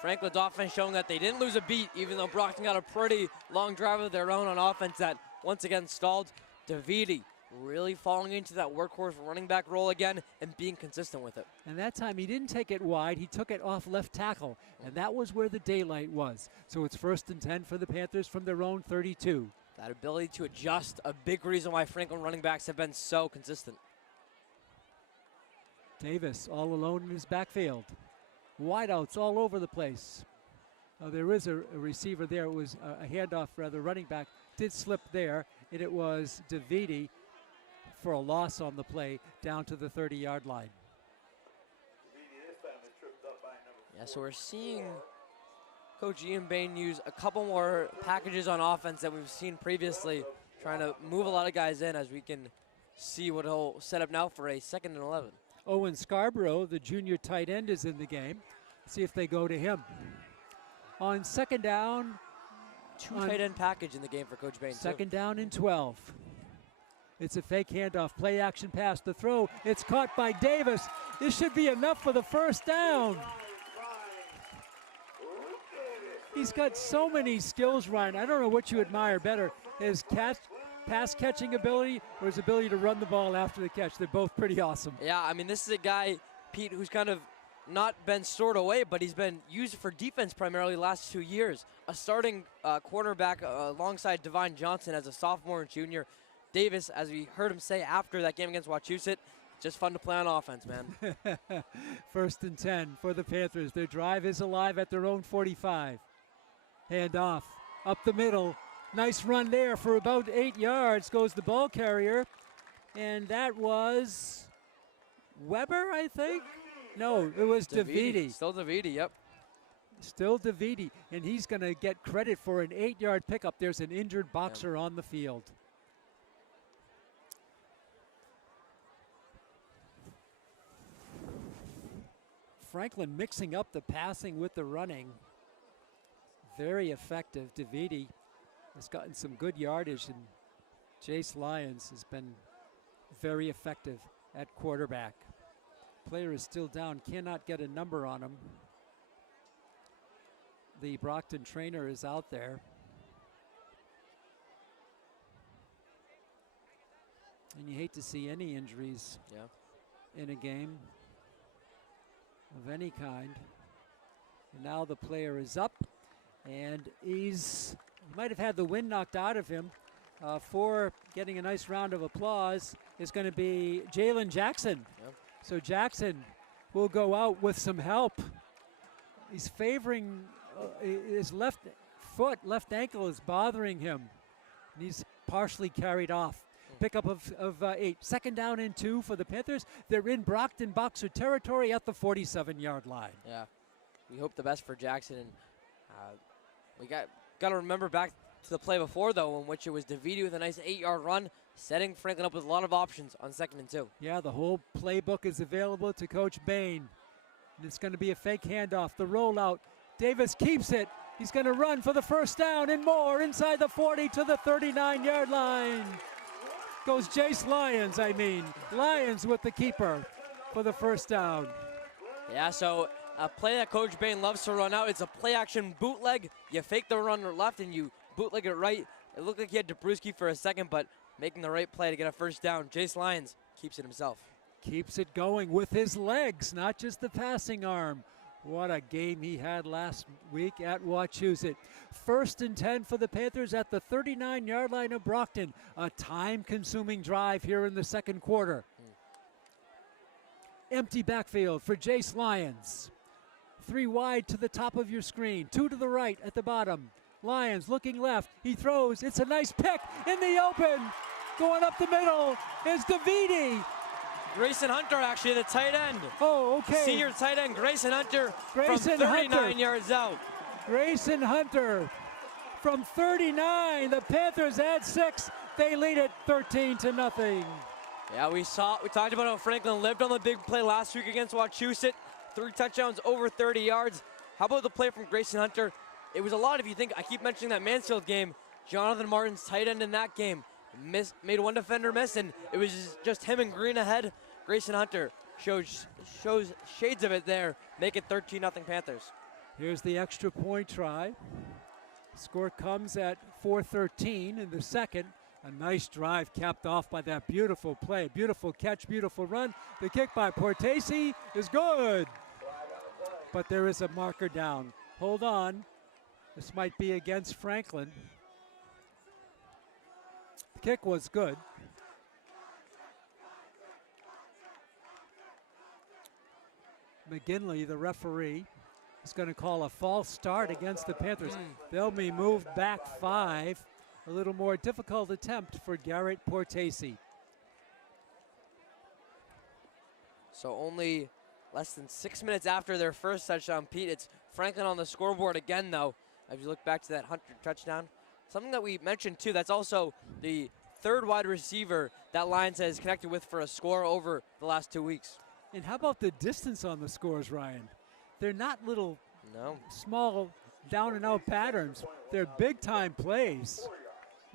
Franklin's offense showing that they didn't lose a beat, even though Brockton got a pretty long drive of their own on offense that once again stalled. Davidi really falling into that workhorse running back role again and being consistent with it. And that time he didn't take it wide, he took it off left tackle, and that was where the daylight was. So it's 1st and 10 for the Panthers from their own 32. That ability to adjust, a big reason why Franklin running backs have been so consistent. Davis all alone in his backfield. Wideouts all over the place. There is a receiver there. It was a handoff, rather, running back did slip there, and it was Davidi for a loss on the play down to the 30-yard line. Yeah, so we're seeing Coach Ian Bain use a couple more packages on offense that we've seen previously, trying to move a lot of guys in as we can see what he'll set up now for a 2nd and 11. Owen Scarborough, the junior tight end, is in the game. See if they go to him. On 2nd down. Two tight end package in the game for Coach Bain. 2nd down and 12. It's a fake handoff, play action pass, the throw. It's caught by Davis. This should be enough for the 1st down. He's got so many skills, Ryan. I don't know what you admire better, his pass catching ability or his ability to run the ball after the catch. They're both pretty awesome. Yeah, I mean, this is a guy, Pete, who's kind of not been stored away, but he's been used for defense primarily the last 2 years. A starting cornerback alongside Devine Johnson as a sophomore and junior. Davis, as we heard him say after that game against Wachusett, just fun to play on offense, man. 1st and 10 for the Panthers. Their drive is alive at their own 45. Hand off, up the middle. Nice run there for about 8 yards goes the ball carrier. And that was Weber, I think? No, it was Davidi. Still Davidi, yep. Still Davidi, and he's going to get credit for an 8-yard pickup. There's an injured boxer on the field. Franklin mixing up the passing with the running. Very effective. Davidi has gotten some good yardage, and Jace Lyons has been very effective at quarterback. Player is still down, cannot get a number on him. The Brockton trainer is out there. And you hate to see any injuries in a game of any kind. And now the player is up, and he might have had the wind knocked out of him. For getting a nice round of applause is going to be Jalen Jackson. Yep. So Jackson will go out with some help. He's favoring his left foot, left ankle is bothering him. And he's partially carried off. Pickup of 8. Second down and 2 for the Panthers. They're in Brockton boxer territory at the 47-yard line. Yeah, we hope the best for Jackson. And we got to remember back to the play before, though, in which it was Davidi with a nice 8-yard run, setting Franklin up with a lot of options on 2nd and 2. Yeah, the whole playbook is available to Coach Bain. And it's going to be a fake handoff. The rollout. Davis keeps it. He's going to run for the first down and more inside the 40 to the 39-yard line. Goes Jace Lyons, Lyons with the keeper for the first down. Yeah, so a play that Coach Bain loves to run out. It's a play-action bootleg. You fake the run left and you bootleg it right. It looked like he had Dabrowski for a second, but making the right play to get a first down. Jace Lyons keeps it himself. Keeps it going with his legs, not just the passing arm. What a game he had last week at Wachusett. 1st and 10 for the Panthers at the 39-yard line of Brockton. A time-consuming drive here in the second quarter. Empty backfield for Jace Lyons. 3 wide to the top of your screen. 2 to the right at the bottom. Lyons looking left. He throws. It's a nice pick in the open. Going up the middle is Davidi. Grayson Hunter, actually, the tight end. Oh, okay. Senior tight end Grayson Hunter Grayson from 39 Hunter. yards out. Grayson Hunter from 39. The Panthers add 6. They lead it 13-0. Yeah, we talked about how Franklin lived on the big play last week against Wachusett. 3 touchdowns, over 30 yards. How about the play from Grayson Hunter? It was a lot, if you think. I keep mentioning that Mansfield game. Jonathan Martin's tight end in that game made one defender miss, and it was just him and Green ahead. Grayson Hunter shows shades of it there. Make it 13-0 Panthers. Here's the extra point try. Score comes at 4:13 in the second. A nice drive capped off by that beautiful play. Beautiful catch, beautiful run. The kick by Portesi is good. But there is a marker down. Hold on. This might be against Franklin. The kick was good. McGinley, the referee, is going to call a false start against the Panthers. They'll be moved back 5. A little more difficult attempt for Garrett Portesi. So only less than 6 minutes after their first touchdown, Pete, it's Franklin on the scoreboard again, though, as you look back to that Hunter touchdown. Something that we mentioned, too, that's also the 3rd wide receiver that Lions has connected with for a score over the last 2 weeks. And how about the distance on the scores, Ryan? They're not little small down-and-out patterns. They're big-time plays.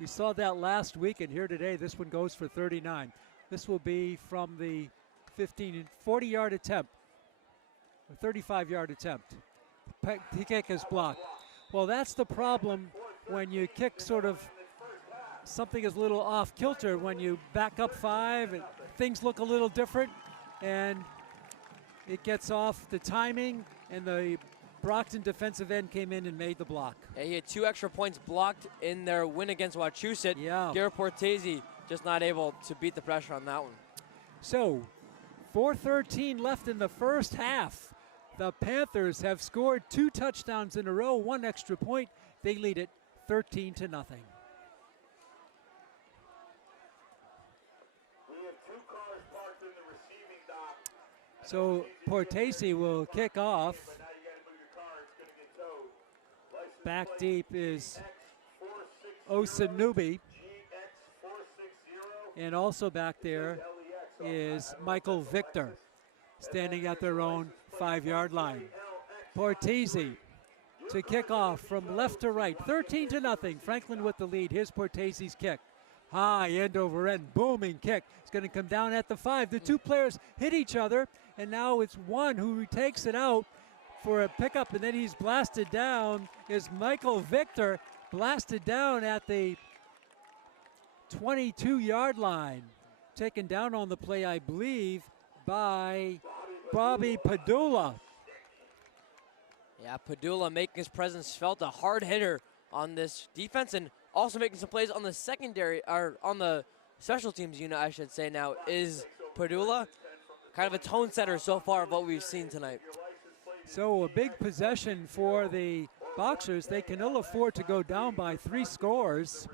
We saw that last week, and here today, this one goes for 39. This will be from the 40-yard attempt, a 35-yard attempt. The kick is blocked. Well, that's the problem when you kick sort of something is a little off kilter. When you back up 5, things look a little different, and it gets off the timing, and the Brockton defensive end came in and made the block. Yeah, he had 2 extra points blocked in their win against Wachusett. Yeah. Garrett Portesi just not able to beat the pressure on that one. So, 4:13 left in the first half. The Panthers have scored 2 touchdowns in a row, 1 extra point. They lead it 13-0. We have 2 cars parked in the receiving dock. So Portesi will kick off. But now you got to move your car, it's going to get towed. License Back plate deep is X460 Osanubi. GX460. And also back there is Michael Victor, standing at their own 5-yard line. Portesi to kick off from left to right, 13-0. Franklin with the lead. Here's Portesi's kick. high, end over end, booming kick. It's going to come down at the 5. The two players hit each other, and now it's one who takes it out for a pickup, and then he's blasted down. Is Michael Victor blasted down at the 22-yard line. Taken down on the play, I believe, by Bobby Padula. Yeah, Padula making his presence felt, a hard hitter on this defense, and also making some plays on the secondary, or on the special teams unit, I should say now, is Padula. Kind of a tone setter so far of what we've seen tonight. So a big possession for the Boxers. They can ill afford to go down by 3 scores.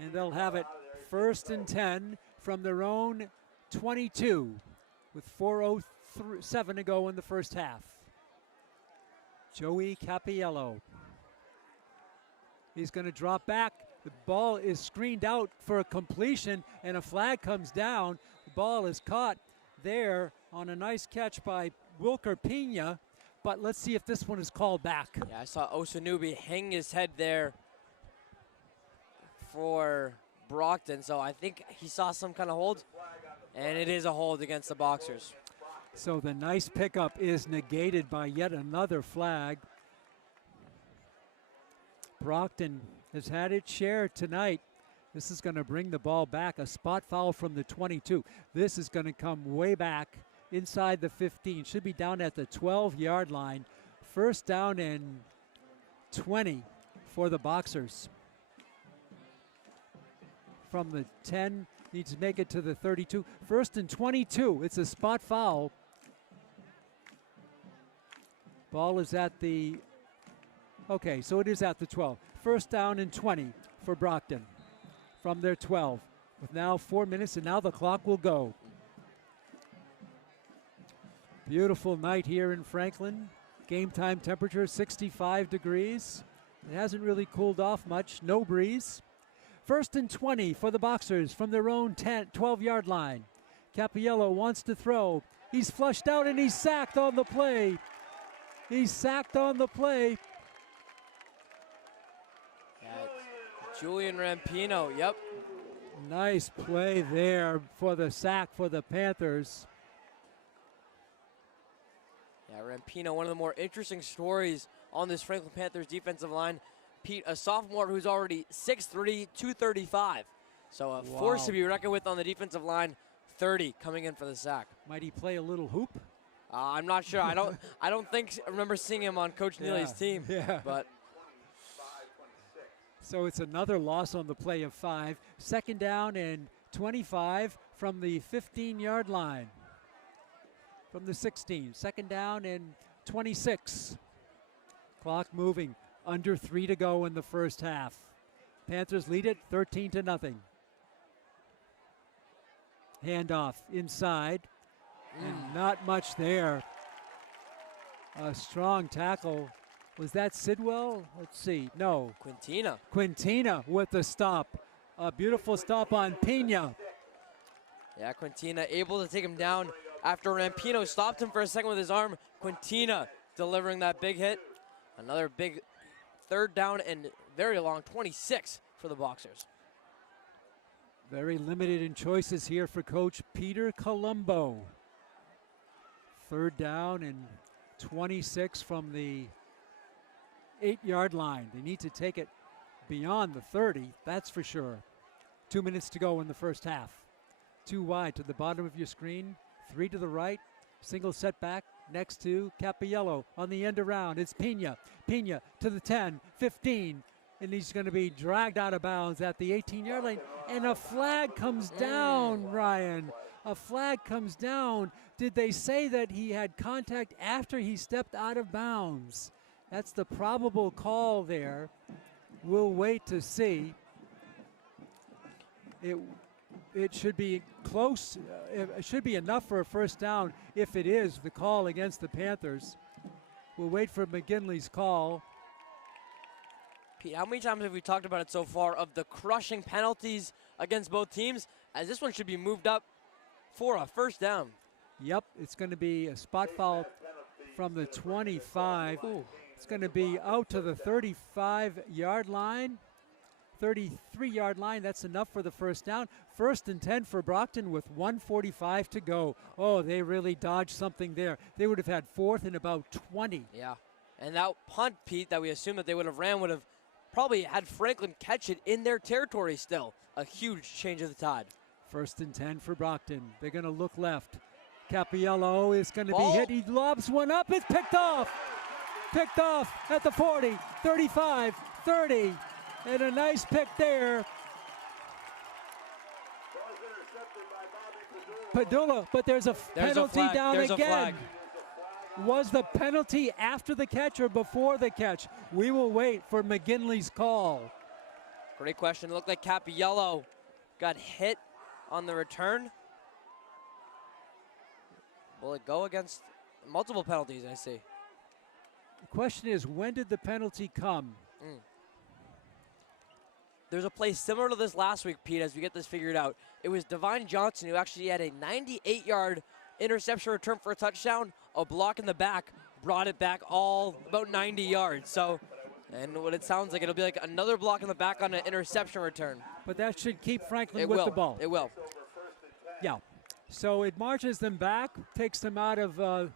And they'll have it 1st and 10 from their own 22 with 4:07 to go in the first half. Joey Capiello. He's going to drop back. The ball is screened out for a completion, and a flag comes down. The ball is caught there on a nice catch by Wilker Pena, but let's see if this one is called back. Yeah, I saw Osanubi hang his head there for Brockton, so I think he saw some kind of hold, and it is a hold against the Boxers. So the nice pickup is negated by yet another flag. Brockton has had its share tonight. This is going to bring the ball back. A spot foul from the 22. This is going to come way back inside the 15. Should be down at the 12-yard line. 1st down and 20 for the Boxers. From the 10, needs to make it to the 32. 1st and 22. It's a spot foul. Ball is at the, okay, so it is at the 12. 1st down and 20 for Brockton from their 12. With now 4 minutes, and now the clock will go. Beautiful night here in Franklin. Game time temperature 65 degrees. It hasn't really cooled off much. No breeze. 1st and 20 for the Boxers from their own 12-yard line. Capiello wants to throw. He's flushed out and he's sacked on the play. He's sacked on the play. Yeah, Julian Rampino, yep. Nice play there for the sack for the Panthers. Yeah, Rampino, one of the more interesting stories on this Franklin Panthers defensive line. Pete, a sophomore who's already 6'3", 235. So a force to be reckoned with on the defensive line. 30 coming in for the sack. Might he play a little hoop? I'm not sure. I remember seeing him on Coach Neely's team. Yeah. But so it's another loss on the play of 5. 2nd down and 25 from the 15-yard line. From the 16. 2nd down and 26. Clock moving. Under 3 to go in the first half. Panthers lead it 13-0. Handoff inside. And not much there. A strong tackle. Was that Sidwell? Let's see. No. Quintina with the stop. A beautiful stop on Pena. Yeah, Quintina able to take him down after Rampino stopped him for a second with his arm. Quintina delivering that big hit. Another big 3rd down and very long 26 for the Boxers. Very limited in choices here for Coach Peter Colombo. 3rd down and 26 from the 8-yard line. They need to take it beyond the 30, that's for sure. 2 minutes to go in the first half. 2 wide to the bottom of your screen, 3 to the right, single setback next to Capiello on the end around. It's Pena. Pena to the 10, 15, and he's going to be dragged out of bounds at the 18-yard line. And a flag comes down, Ryan. A flag comes down. Did they say that he had contact after he stepped out of bounds? That's the probable call there. We'll wait to see. It should be close. It should be enough for a 1st down if it is the call against the Panthers. We'll wait for McGinley's call. Pete, how many times have we talked about it so far of the crushing penalties against both teams, as this one should be moved up for a 1st down? Yep, it's going to be a spot foul from the 25. Ooh. It's going to be out to the 35-yard line. 33-yard line. That's enough for the first down. 1st and 10 for Brockton with 1:45 to go. Oh, they really dodged something there. They would have had 4th and about 20. Yeah, and that punt, Pete, that we assumed that they would have ran would have probably had Franklin catch it in their territory still. A huge change of the tide. 1st and 10 for Brockton. They're going to look left. Capiello is going to be Ball. hit. He lobs one up. It's picked off. Picked off at the 40, 35, 30. And a nice pick there. Padula, but there's a penalty down There's again. a flag. Was the penalty after the catch or before the catch? We will wait for McGinley's call. Great question. It looked like Capiello got hit on the return. Will it go against multiple penalties, I see? The question is, when did the penalty come? There's a play similar to this last week, Pete, as we get this figured out. It was Devine Johnson who actually had a 98-yard interception return for a touchdown. A block in the back brought it back all about 90 yards. So, and what it sounds like, it'll be like another block in the back on an interception return. But that should keep Franklin with the ball. It will. Yeah. So it marches them back, takes them out of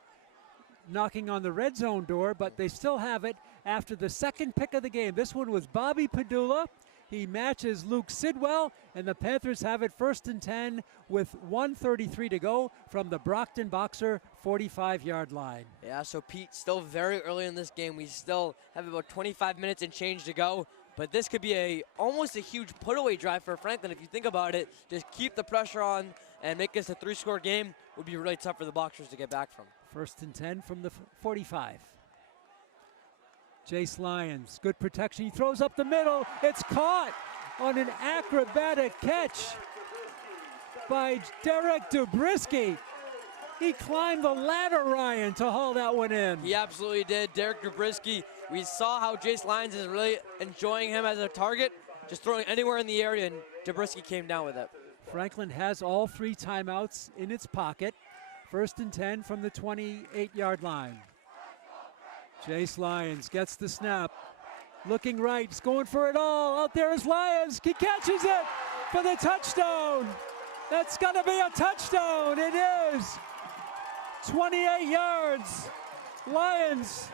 knocking on the red zone door, but they still have it after the second pick of the game. This one was Bobby Padula. He matches Luke Sidwell, and the Panthers have it 1st and 10 with 1:33 to go from the Brockton Boxer 45-yard line. Yeah, so Pete, still very early in this game. We still have about 25 minutes and change to go, but this could be almost a huge put-away drive for Franklin. If you think about it, just keep the pressure on and make this a 3-score game would be really tough for the Boxers to get back from. 1st and 10 from the 45. Jace Lyons, good protection. He throws up the middle. It's caught on an acrobatic catch by Derek Dubrisky. He climbed the ladder, Ryan, to haul that one in. He absolutely did. Derek Dubrisky, we saw how Jace Lyons is really enjoying him as a target, just throwing anywhere in the area, and Dubrisky came down with it. Franklin has all 3 timeouts in its pocket. 1st and 10 from the 28-yard line. Jace Lyons gets the snap. Looking right, he's going for it all. Out there is Lyons. He catches it for the touchdown. That's gonna be a touchdown. It is. 28 yards. Lyons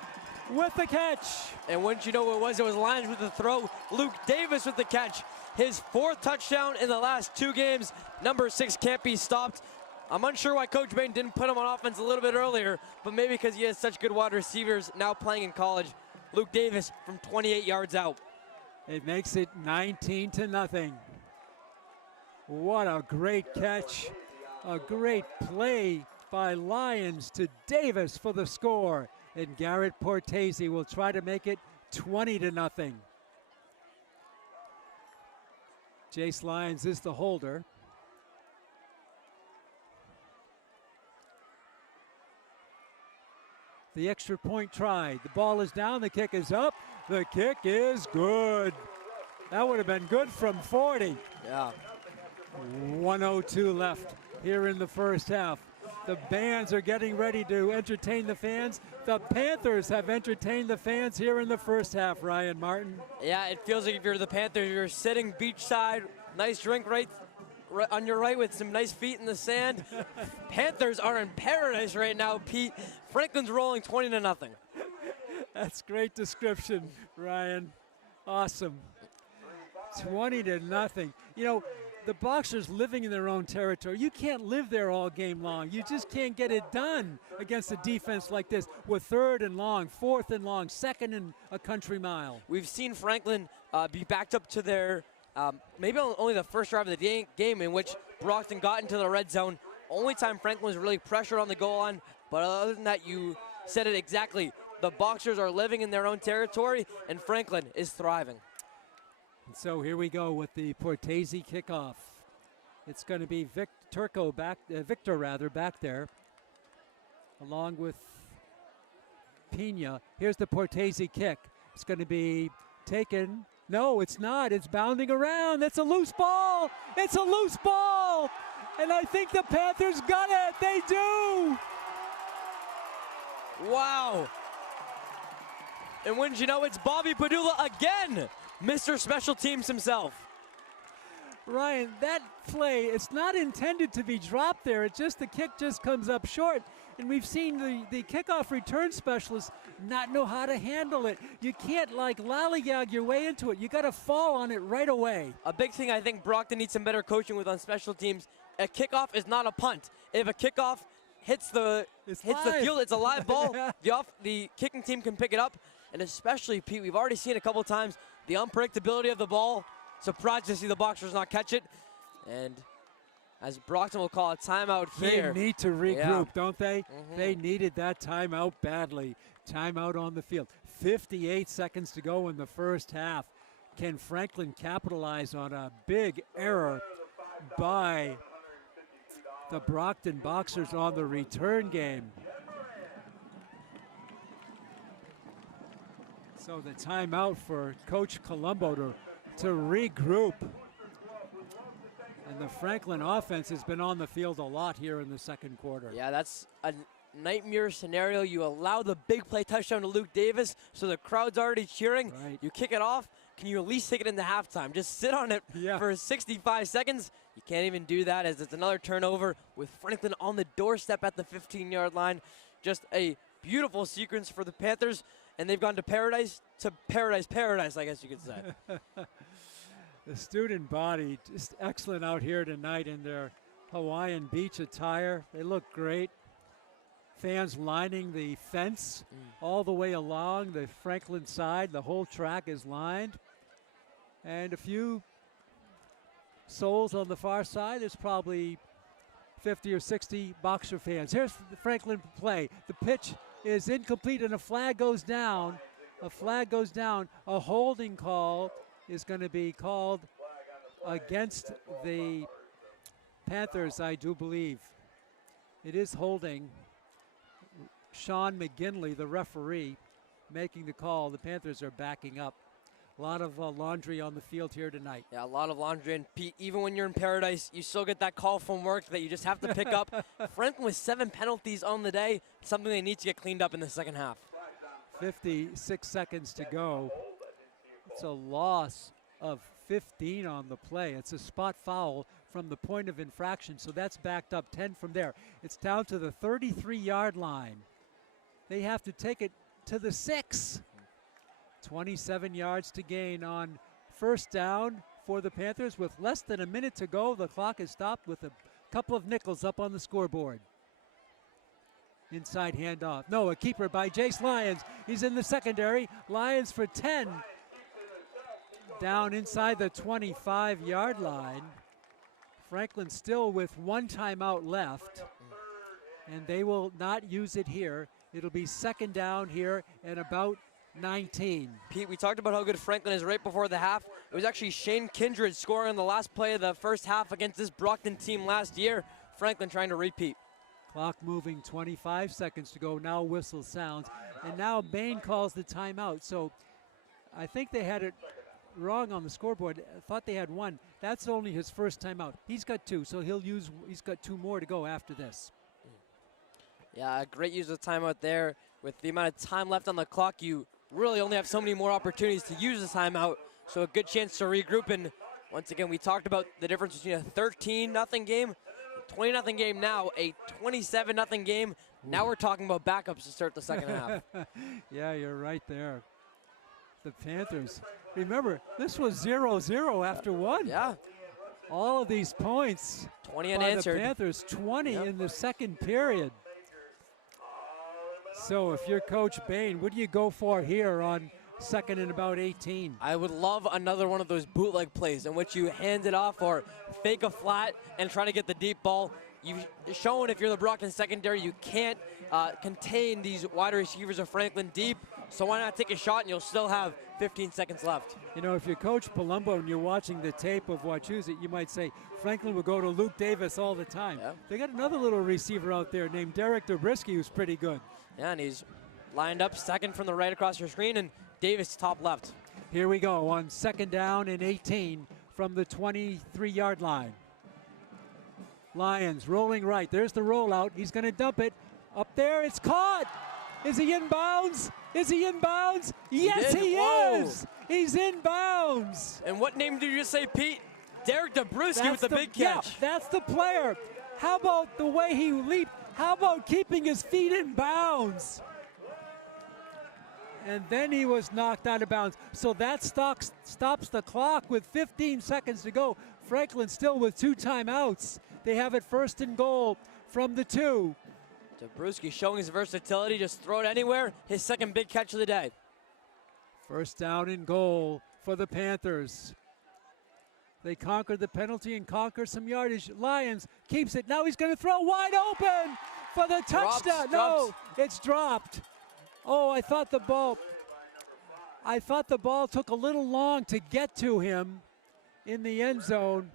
with the catch. And wouldn't you know what it was? It was Lyons with the throw. Luke Davis with the catch. His 4th touchdown in the last 2 games. Number 6 can't be stopped. I'm unsure why Coach Bain didn't put him on offense a little bit earlier, but maybe because he has such good wide receivers now playing in college. Luke Davis from 28 yards out. It makes it 19-0. What a great catch. A great play by Lyons to Davis for the score. And Garrett Portese will try to make it 20-0. Jace Lyons is the holder. The extra point tried. The ball is down. The kick is up. The kick is good. That would have been good from 40. Yeah. 1:02 left here in the first half. The bands are getting ready to entertain the fans. The Panthers have entertained the fans here in the first half, Ryan Martin. Yeah, it feels like if you're the Panthers, you're sitting beachside, nice drink right on your right with some nice feet in the sand. Panthers are in paradise right now, Pete. Franklin's rolling 20-0. That's great description, Ryan. Awesome. 20-0. You know, the Boxers living in their own territory. You can't live there all game long. You just can't get it done against a defense like this with 3rd and long, 4th and long, 2nd and a country mile. We've seen Franklin be backed up to their maybe only the first drive of the game in which Brockton got into the red zone. Only time Franklin was really pressured on the goal line. But other than that, you said it exactly. The Boxers are living in their own territory, and Franklin is thriving. And so here we go with the Portese kickoff. It's going to be Victor back there, along with Pena. Here's the Portese kick. It's going to be taken. No, it's not. It's bounding around. It's a loose ball. It's a loose ball. And I think the Panthers got it. They do. Wow. And wouldn't you know, it's Bobby Padula again Mr. Special Teams himself. Ryan, that play, it's not intended to be dropped there. It's just the kick just comes up short. And we've seen the kickoff return specialists not know how to handle it. You can't like lollygag your way into it. You got to fall on it right away. A big thing I think Brockton needs some better coaching with on special teams. A kickoff is not a punt. If a kickoff hits the field, it's a live ball. The kicking team can pick it up. And especially, Pete, we've already seen a couple times the unpredictability of the ball. Surprised to see the Boxers not catch it. And as Brockton will call a timeout here. They need to regroup, don't they? They needed that timeout badly. Timeout on the field. 58 seconds to go in the first half. Can Franklin capitalize on a big error by the Brockton Boxers on the return game? So the timeout for Coach Colombo to regroup. And the Franklin offense has been on the field a lot here in the second quarter. Yeah, that's a nightmare scenario. You allow the big play touchdown to Luke Davis, so the crowd's already cheering. Right. You kick it off. Can you at least take it into halftime? Just sit on it for 65 seconds. You can't even do that as it's another turnover with Franklin on the doorstep at the 15-yard line. Just a beautiful sequence for the Panthers, and they've gone to paradise, I guess you could say. The student body just excellent out here tonight in their Hawaiian beach attire. They look great. Fans lining the fence all the way along the Franklin side. The whole track is lined. And a few souls on the far side. There's probably 50 or 60 Boxer fans. Here's the Franklin play. The pitch is incomplete and a flag goes down. A flag goes down. A holding call is going to be called against the Panthers, I do believe. It is holding. Sean McGinley, the referee, making the call. The Panthers are backing up. A lot of laundry on the field here tonight. Yeah, a lot of laundry. And Pete, even when you're in paradise, you still get that call from work that you just have to pick up. Franklin with 7 penalties on the day, something they need to get cleaned up in the second half. 56 seconds to go. It's a loss of 15 on the play. It's a spot foul from the point of infraction, so that's backed up 10 from there. It's down to the 33-yard line. They have to take it to the 6. 27 yards to gain on first down for the Panthers with less than a minute to go. The clock is stopped with a couple of nickels up on the scoreboard. Inside handoff. No, a keeper by Jace Lyons. He's in the secondary. Lyons for 10. Down inside the 25-yard line. Franklin still with one timeout left. And they will not use it here. It'll be second down here at about 19. Pete, we talked about how good Franklin is right before the half. It was actually Shane Kindred scoring on the last play of the first half against this Brockton team last year. Franklin trying to repeat. Clock moving, 25 seconds to go. Now whistle sounds. And now Bain calls the timeout. So I think they had it wrong on the scoreboard. I thought they had one. That's only his first timeout. He's got 2, so he's got 2 more to go after this. Yeah, a great use of timeout there. With the amount of time left on the clock, you really only have so many more opportunities to use the timeout, so a good chance to regroup. And once again, we talked about the difference between a 13-0 game, a 20-0 game now, a 27-0 game. Now we're talking about backups to start the second half. Yeah, you're right there. The Panthers, remember, this was 0-0 after 1. Yeah. All of these points 20 by unanswered. the Panthers, 20 in the second period. So if you're Coach Bain, what do you go for here on second and about 18? I would love another one of those bootleg plays in which you hand it off or fake a flat and try to get the deep ball. You've shown if you're the Brockton secondary, you can't contain these wide receivers of Franklin deep. So why not take a shot and you'll still have 15 seconds left. You know, if you're Coach Palumbo and you're watching the tape of Wachusett, you might say Franklin will go to Luke Davis all the time. Yeah. They got another little receiver out there named Derek Dobrisky who's pretty good. Yeah, and he's lined up second from the right across your screen, and Davis top left. Here we go on second down and 18 from the 23-yard line. Lions rolling right. There's the rollout. He's going to dump it. Up there, it's caught. Is he in bounds? Is he in bounds? Yes, he is. He's in bounds. And what name did you just say, Pete? Derek Dabrowski with the big catch. Yeah, that's the player. How about the way he leaped? How about keeping his feet in bounds? And then he was knocked out of bounds. So that stops the clock with 15 seconds to go. Franklin still with 2 timeouts. They have it 1st and goal from the 2. Dabrowski showing his versatility, just throw it anywhere. His second big catch of the day. 1st down and goal for the Panthers. They conquered the penalty and conquered some yardage. Lions keeps it. Now he's going to throw wide open for the touchdown. No, it's dropped. Oh, I thought the ball took a little long to get to him in the end zone,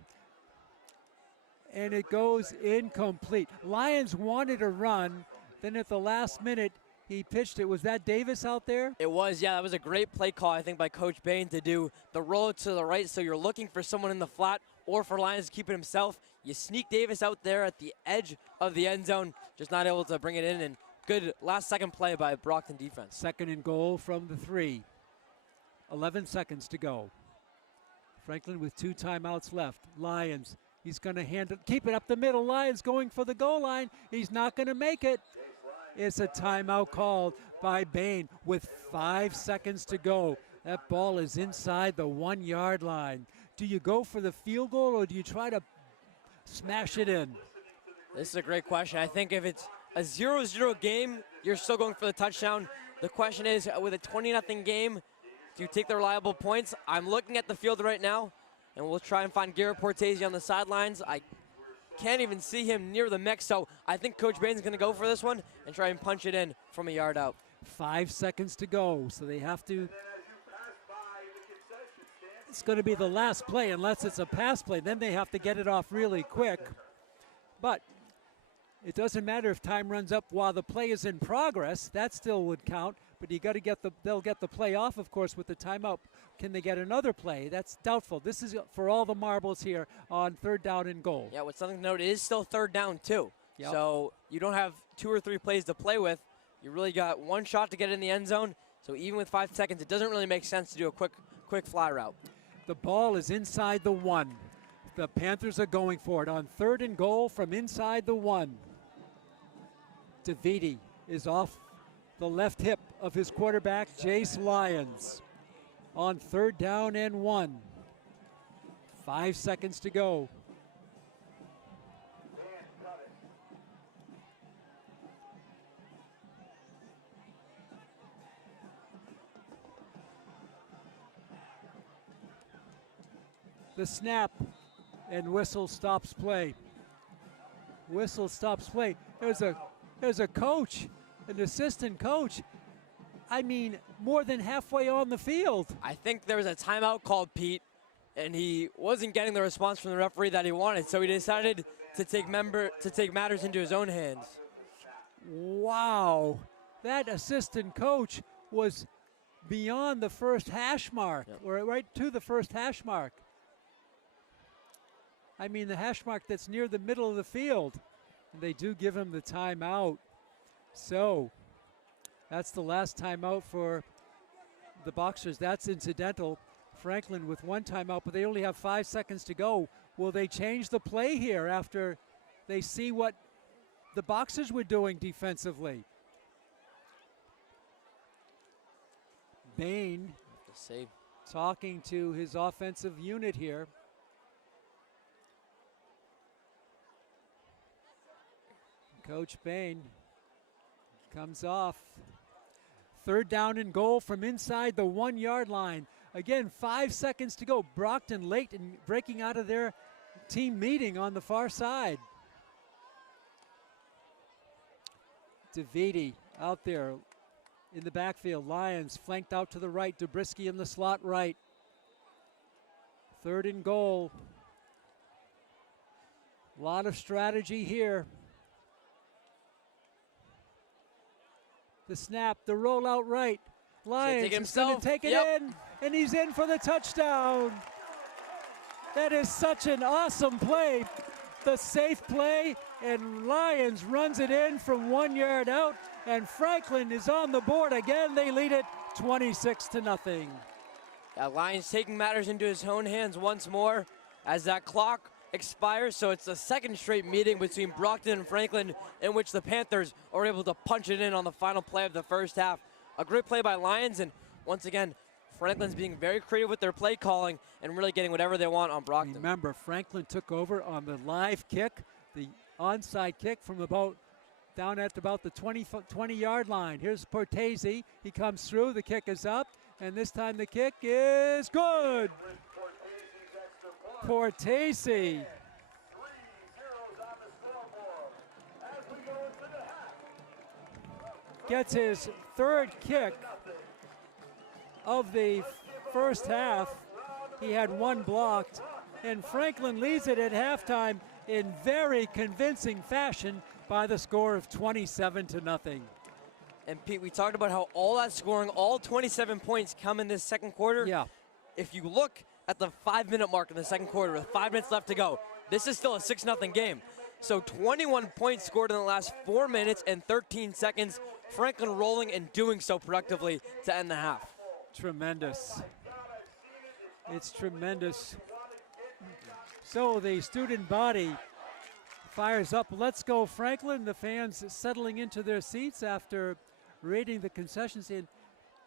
and it goes incomplete. Lions wanted a run, then at the last minute he pitched it. Was that Davis out there? It was, yeah. That was a great play call, I think, by Coach Bain to do the roll to the right, so you're looking for someone in the flat or for Lions to keep it himself. You sneak Davis out there at the edge of the end zone, just not able to bring it in, and good last-second play by Brockton defense. 2nd and goal from the 3. 11 seconds to go. Franklin with 2 timeouts left. Lions, he's going to hand it, keep it up the middle. Lions going for the goal line. He's not going to make it. It's a timeout called by Bain with 5 seconds to go. That ball is inside the 1-yard line. Do you go for the field goal or do you try to smash it in? This is a great question. I think if it's a 0-0 game, you're still going for the touchdown. The question is, with a 20-0 game, do you take the reliable points? I'm looking at the field right now, and we'll try and find Garrett Portese on the sidelines. I can't even see him near the mix, so I think Coach Bain's going to go for this one and try and punch it in from a yard out. 5 seconds to go, so they have to. It's going to be the last play unless it's a pass play. Then they have to get it off really quick. But it doesn't matter if time runs up while the play is in progress. That still would count. But you got to get they'll get the play off, of course, with the timeout. Can they get another play? That's doubtful. This is for all the marbles here on 3rd down and goal. Yeah, what's something to note, it is still 3rd down too. Yep. So you don't have 2 or 3 plays to play with. You really got 1 shot to get in the end zone. So even with 5 seconds, it doesn't really make sense to do a quick fly route. The ball is inside the 1. The Panthers are going for it on 3rd and goal from inside the 1. DeViti is off the left hip of his quarterback, Jace Lyons, on 3rd down and 1. 5 seconds to go. The snap, and whistle stops play. Whistle stops play. There's a coach, an assistant coach, I mean, more than halfway on the field. I think there was a timeout called, Pete, and he wasn't getting the response from the referee that he wanted, so he decided to take matters into his own hands. Wow, that assistant coach was beyond the first hash mark, or right to the first hash mark. I mean, the hash mark that's near the middle of the field. And they do give him the timeout. So that's the last timeout for the Boxers. That's incidental. Franklin with 1 timeout, but they only have 5 seconds to go. Will they change the play here after they see what the Boxers were doing defensively? Bain talking to his offensive unit here. Coach Bain comes off. 3rd down and goal from inside the 1-yard line. Again, 5 seconds to go. Brockton late in breaking out of their team meeting on the far side. DeViti out there in the backfield. Lions flanked out to the right. Dabrowski in the slot right. 3rd and goal. A lot of strategy here. The snap, the rollout right. Lions is going to take it in, and he's in for the touchdown. That is such an awesome play. The safe play, and Lions runs it in from 1 yard out, and Franklin is on the board again. They lead it 26-0. Lions taking matters into his own hands once more as that clock expires. So it's the second straight meeting between Brockton and Franklin in which the Panthers are able to punch it in on the final play of the first half. A great play by Lions, and once again, Franklin's being very creative with their play calling and really getting whatever they want on Brockton. Remember, Franklin took over on the live kick, the onside kick from about down at about the 20-yard line. Here's Portese. He comes through. The kick is up, and this time the kick is good. Portese. Gets his third kick of the first half. He had one blocked, and Franklin leads it at halftime in very convincing fashion by the score of 27-0. And Pete, we talked about how all that scoring, all 27 points come in this second quarter. Yeah. If you look at the 5-minute mark in the second quarter with 5 minutes left to go, this is still a 6-0 game. So 21 points scored in the last 4 minutes and 13 seconds. Franklin rolling and doing so productively to end the half. Tremendous. It's tremendous. So the student body fires up. Let's go, Franklin. The fans settling into their seats after raiding the concession stand.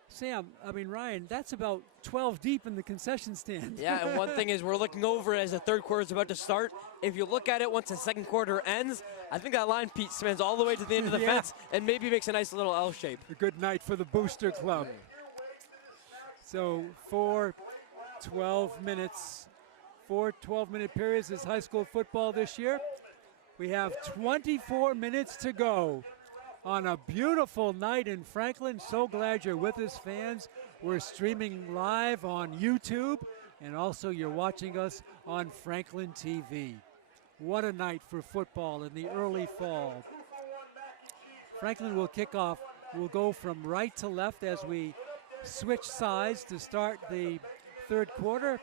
Sam, Ryan, that's about 12 deep in the concession stand. Yeah, and one thing is we're looking over as the third quarter is about to start. If you look at it once the second quarter ends, I think that line, Pete, spans all the way to the end of the fence and maybe makes a nice little L shape. A good night for the Booster Club. So 4 12-minute periods is high school football this year. We have 24 minutes to go on a beautiful night in Franklin. So glad you're with us, fans. We're streaming live on YouTube, and also you're watching us on Franklin TV. What a night for football in the early fall. Franklin will kick off. We'll go from right to left as we switch sides to start the third quarter.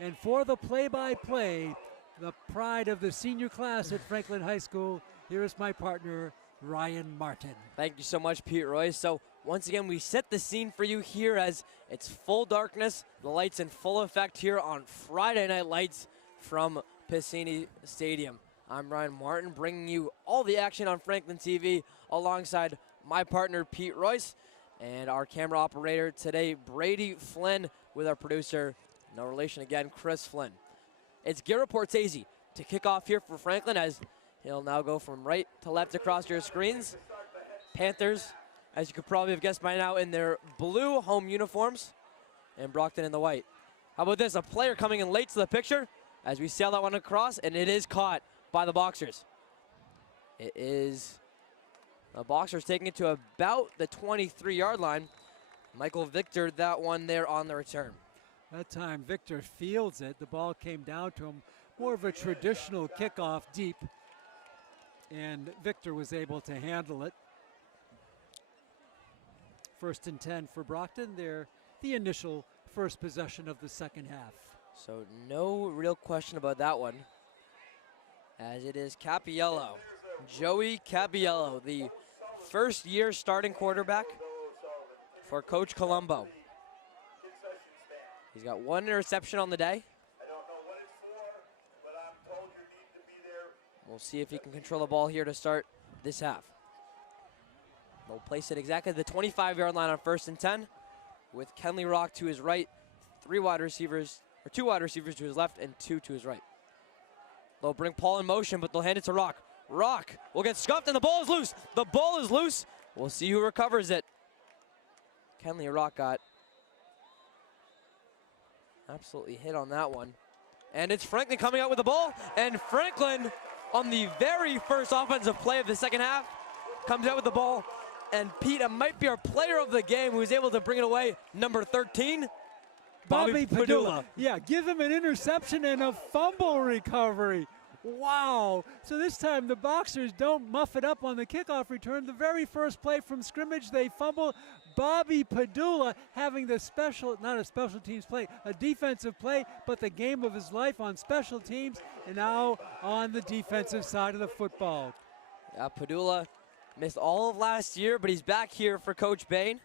And for the play-by-play, the pride of the senior class at Franklin High School, here is my partner, Ryan Martin. Thank you so much, Pete Royce. So once again, we set the scene for you here as it's full darkness, the lights in full effect here on Friday Night Lights from Piscini Stadium. I'm Ryan Martin, bringing you all the action on Franklin TV alongside my partner, Pete Royce, and our camera operator today, Brady Flynn, with our producer, no relation again, Chris Flynn. It's Garrett Portese to kick off here for Franklin as he'll now go from right to left across your screens. Panthers, as you could probably have guessed by now, in their blue home uniforms, and Brockton in the white. How about this? A player coming in late to the picture as we sail that one across, and it is caught by the Boxers. It is the Boxers taking it to about the 23-yard line. Michael Victor, that one there on the return. That time Victor fields it. The ball came down to him. More of a traditional kickoff deep, and Victor was able to handle it. 1st and 10 for Brockton. They're the initial first possession of the second half. So no real question about that one, as it is Capiello. Joey Capiello, the first-year starting quarterback for Coach Colombo. He's got one interception on the day. I don't know what it's for, but I'm told you need to be there. We'll see if he can control the ball here to start this half. They'll place it exactly at the 25-yard line on 1st and 10 with Kenley Rock to his right, 2 wide receivers to his left, and 2 to his right. They'll bring Paul in motion, but they'll hand it to Rock. Rock will get scuffed, and the ball is loose. The ball is loose. We'll see who recovers it. Kenley Rock got absolutely hit on that one. And it's Franklin coming out with the ball, and Franklin, on the very first offensive play of the second half, comes out with the ball. And Pete, it might be our player of the game who was able to bring it away, number 13, Bobby Padula. Yeah, give him an interception and a fumble recovery. Wow. So this time the Boxers don't muff it up on the kickoff return. The very first play from scrimmage, they fumble. Bobby Padula having the not a special teams play, a defensive play, but the game of his life on special teams, and now on the defensive side of the football. Yeah, Padula missed all of last year, but he's back here for Coach Bain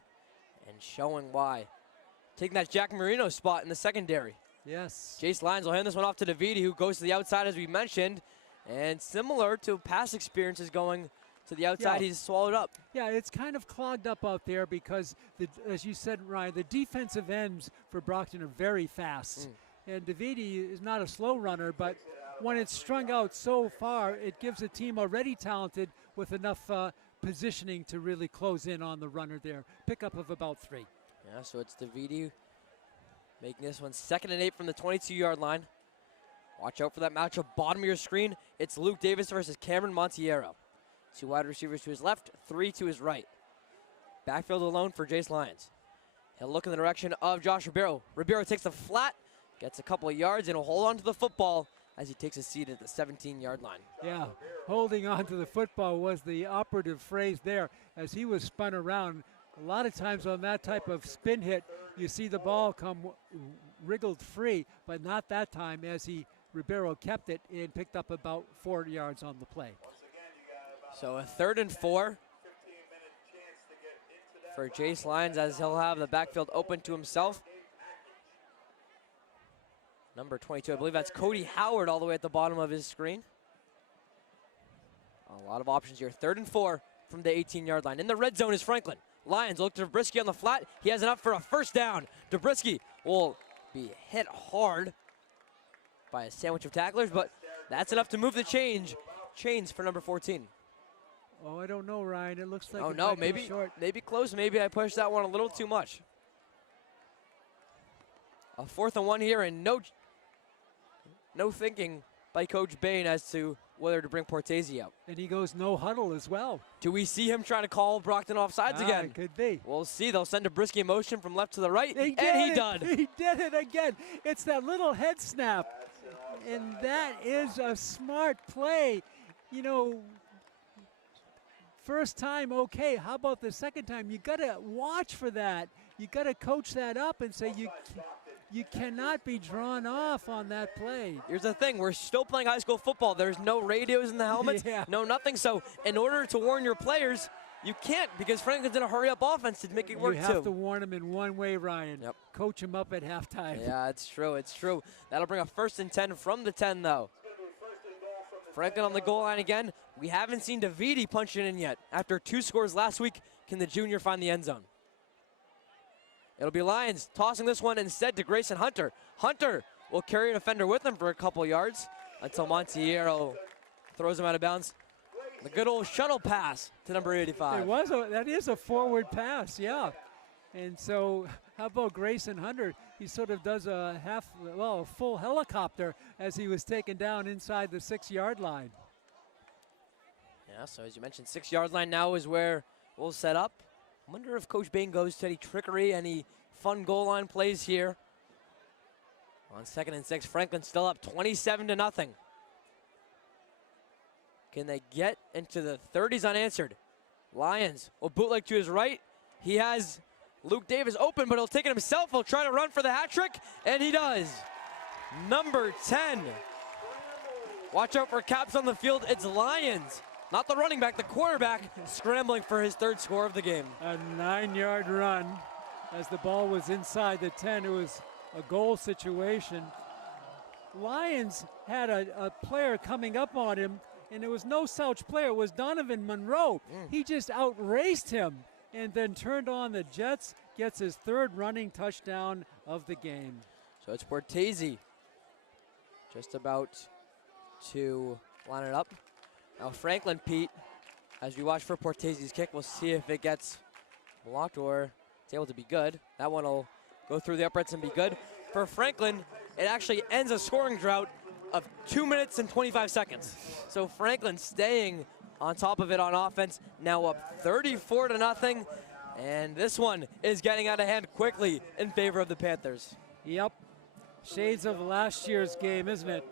and showing why. taking that Jack Marino spot in the secondary. Yes. Jace Lyons will hand this one off to DeViti, who goes to the outside, as we mentioned. And similar to past experiences going to the outside, he's swallowed up. Yeah, it's kind of clogged up out there because, as you said, Ryan, the defensive ends for Brockton are very fast. And DeViti is not a slow runner, but when it's strung out so far, it gives a team already talented with enough positioning to really close in on the runner there. Pickup of about 3. Yeah, so it's DeViti making this one 2nd and 8 from the 22-yard line. Watch out for that matchup. Bottom of your screen, it's Luke Davis versus Cameron Montiero. 2 wide receivers to his left, 3 to his right. Backfield alone for Jace Lyons. He'll look in the direction of Josh Ribeiro. Ribeiro takes the flat, gets a couple of yards, and will hold on to the football as he takes a seat at the 17-yard line. Yeah, holding on to the football was the operative phrase there as he was spun around. A lot of times on that type of spin hit, you see the ball come wriggled free, but not that time as Ribeiro kept it and picked up about 4 yards on the play. So a 3rd and 4 for Jace Lyons as he'll have the backfield open to himself. Number 22, I believe that's Cody Howard all the way at the bottom of his screen. A lot of options here. 3rd and 4 from the 18-yard line. In the red zone is Franklin. Lyons look to Dobrisky on the flat. He has enough for a 1st down. Dobrisky will be hit hard by a sandwich of tacklers, but that's enough to move the chains for number 14. Oh, I don't know, Ryan. It looks like oh it no, might maybe be short. maybe close. Maybe I pushed that one a little too much. A 4th and 1 here, and no thinking by Coach Bain as to whether to bring Portesi out. And he goes no huddle as well. Do we see him trying to call Brockton offsides again? It could be. We'll see. They'll send Dobrisky in motion from left to the right, and he did. He did it again. It's that little head snap, and that is a smart play. You know, first time, okay. How about the second time? You got to watch for that. You got to coach that up and say you cannot be drawn off on that play. Here's the thing. We're still playing high school football. There's no radios in the helmets. No nothing. So in order to warn your players, you can't, because Franklin's in a hurry-up offense to make it work too. You have to warn them in one way, Ryan. Yep. Coach them up at halftime. Yeah, it's true. It's true. That'll bring a 1st and 10 from the 10, though. Franklin on the goal line again. We haven't seen DeViti punch it in yet. After 2 scores last week, can the junior find the end zone? It'll be Lyons tossing this one instead to Grayson Hunter. Hunter will carry a defender with him for a couple yards until Montiero throws him out of bounds. The good old shuttle pass to number 85. That is a forward pass, yeah. And so how about Grayson Hunter? He sort of does a full helicopter as he was taken down inside the 6-yard line. Yeah, so as you mentioned, 6-yard line now is where we'll set up. I wonder if Coach Bain goes to any trickery, any fun goal line plays here. On 2nd and 6, Franklin still up 27-0. Can they get into the 30s unanswered? Lyons will bootleg to his right. He has Luke Davis open, but he'll take it himself. He'll try to run for the hat trick, and he does. Number 10. Watch out for caps on the field. It's Lyons. Not the running back, the quarterback, scrambling for his 3rd score of the game. A 9-yard run as the ball was inside the 10. It was a goal situation. Lyons had a player coming up on him, and it was no slouch player. It was Donovan Monroe. He just outraced him and then turned on the Jets, gets his 3rd running touchdown of the game. So it's Portesi just about to line it up. Now Franklin, Pete, as we watch for Portesi's kick, we'll see if it gets blocked or it's able to be good. That one will go through the uprights and be good. For Franklin, it actually ends a scoring drought of 2 minutes and 25 seconds. So Franklin staying on top of it on offense, now up 34-0. And this one is getting out of hand quickly in favor of the Panthers. Yep. Shades of last year's game, isn't it?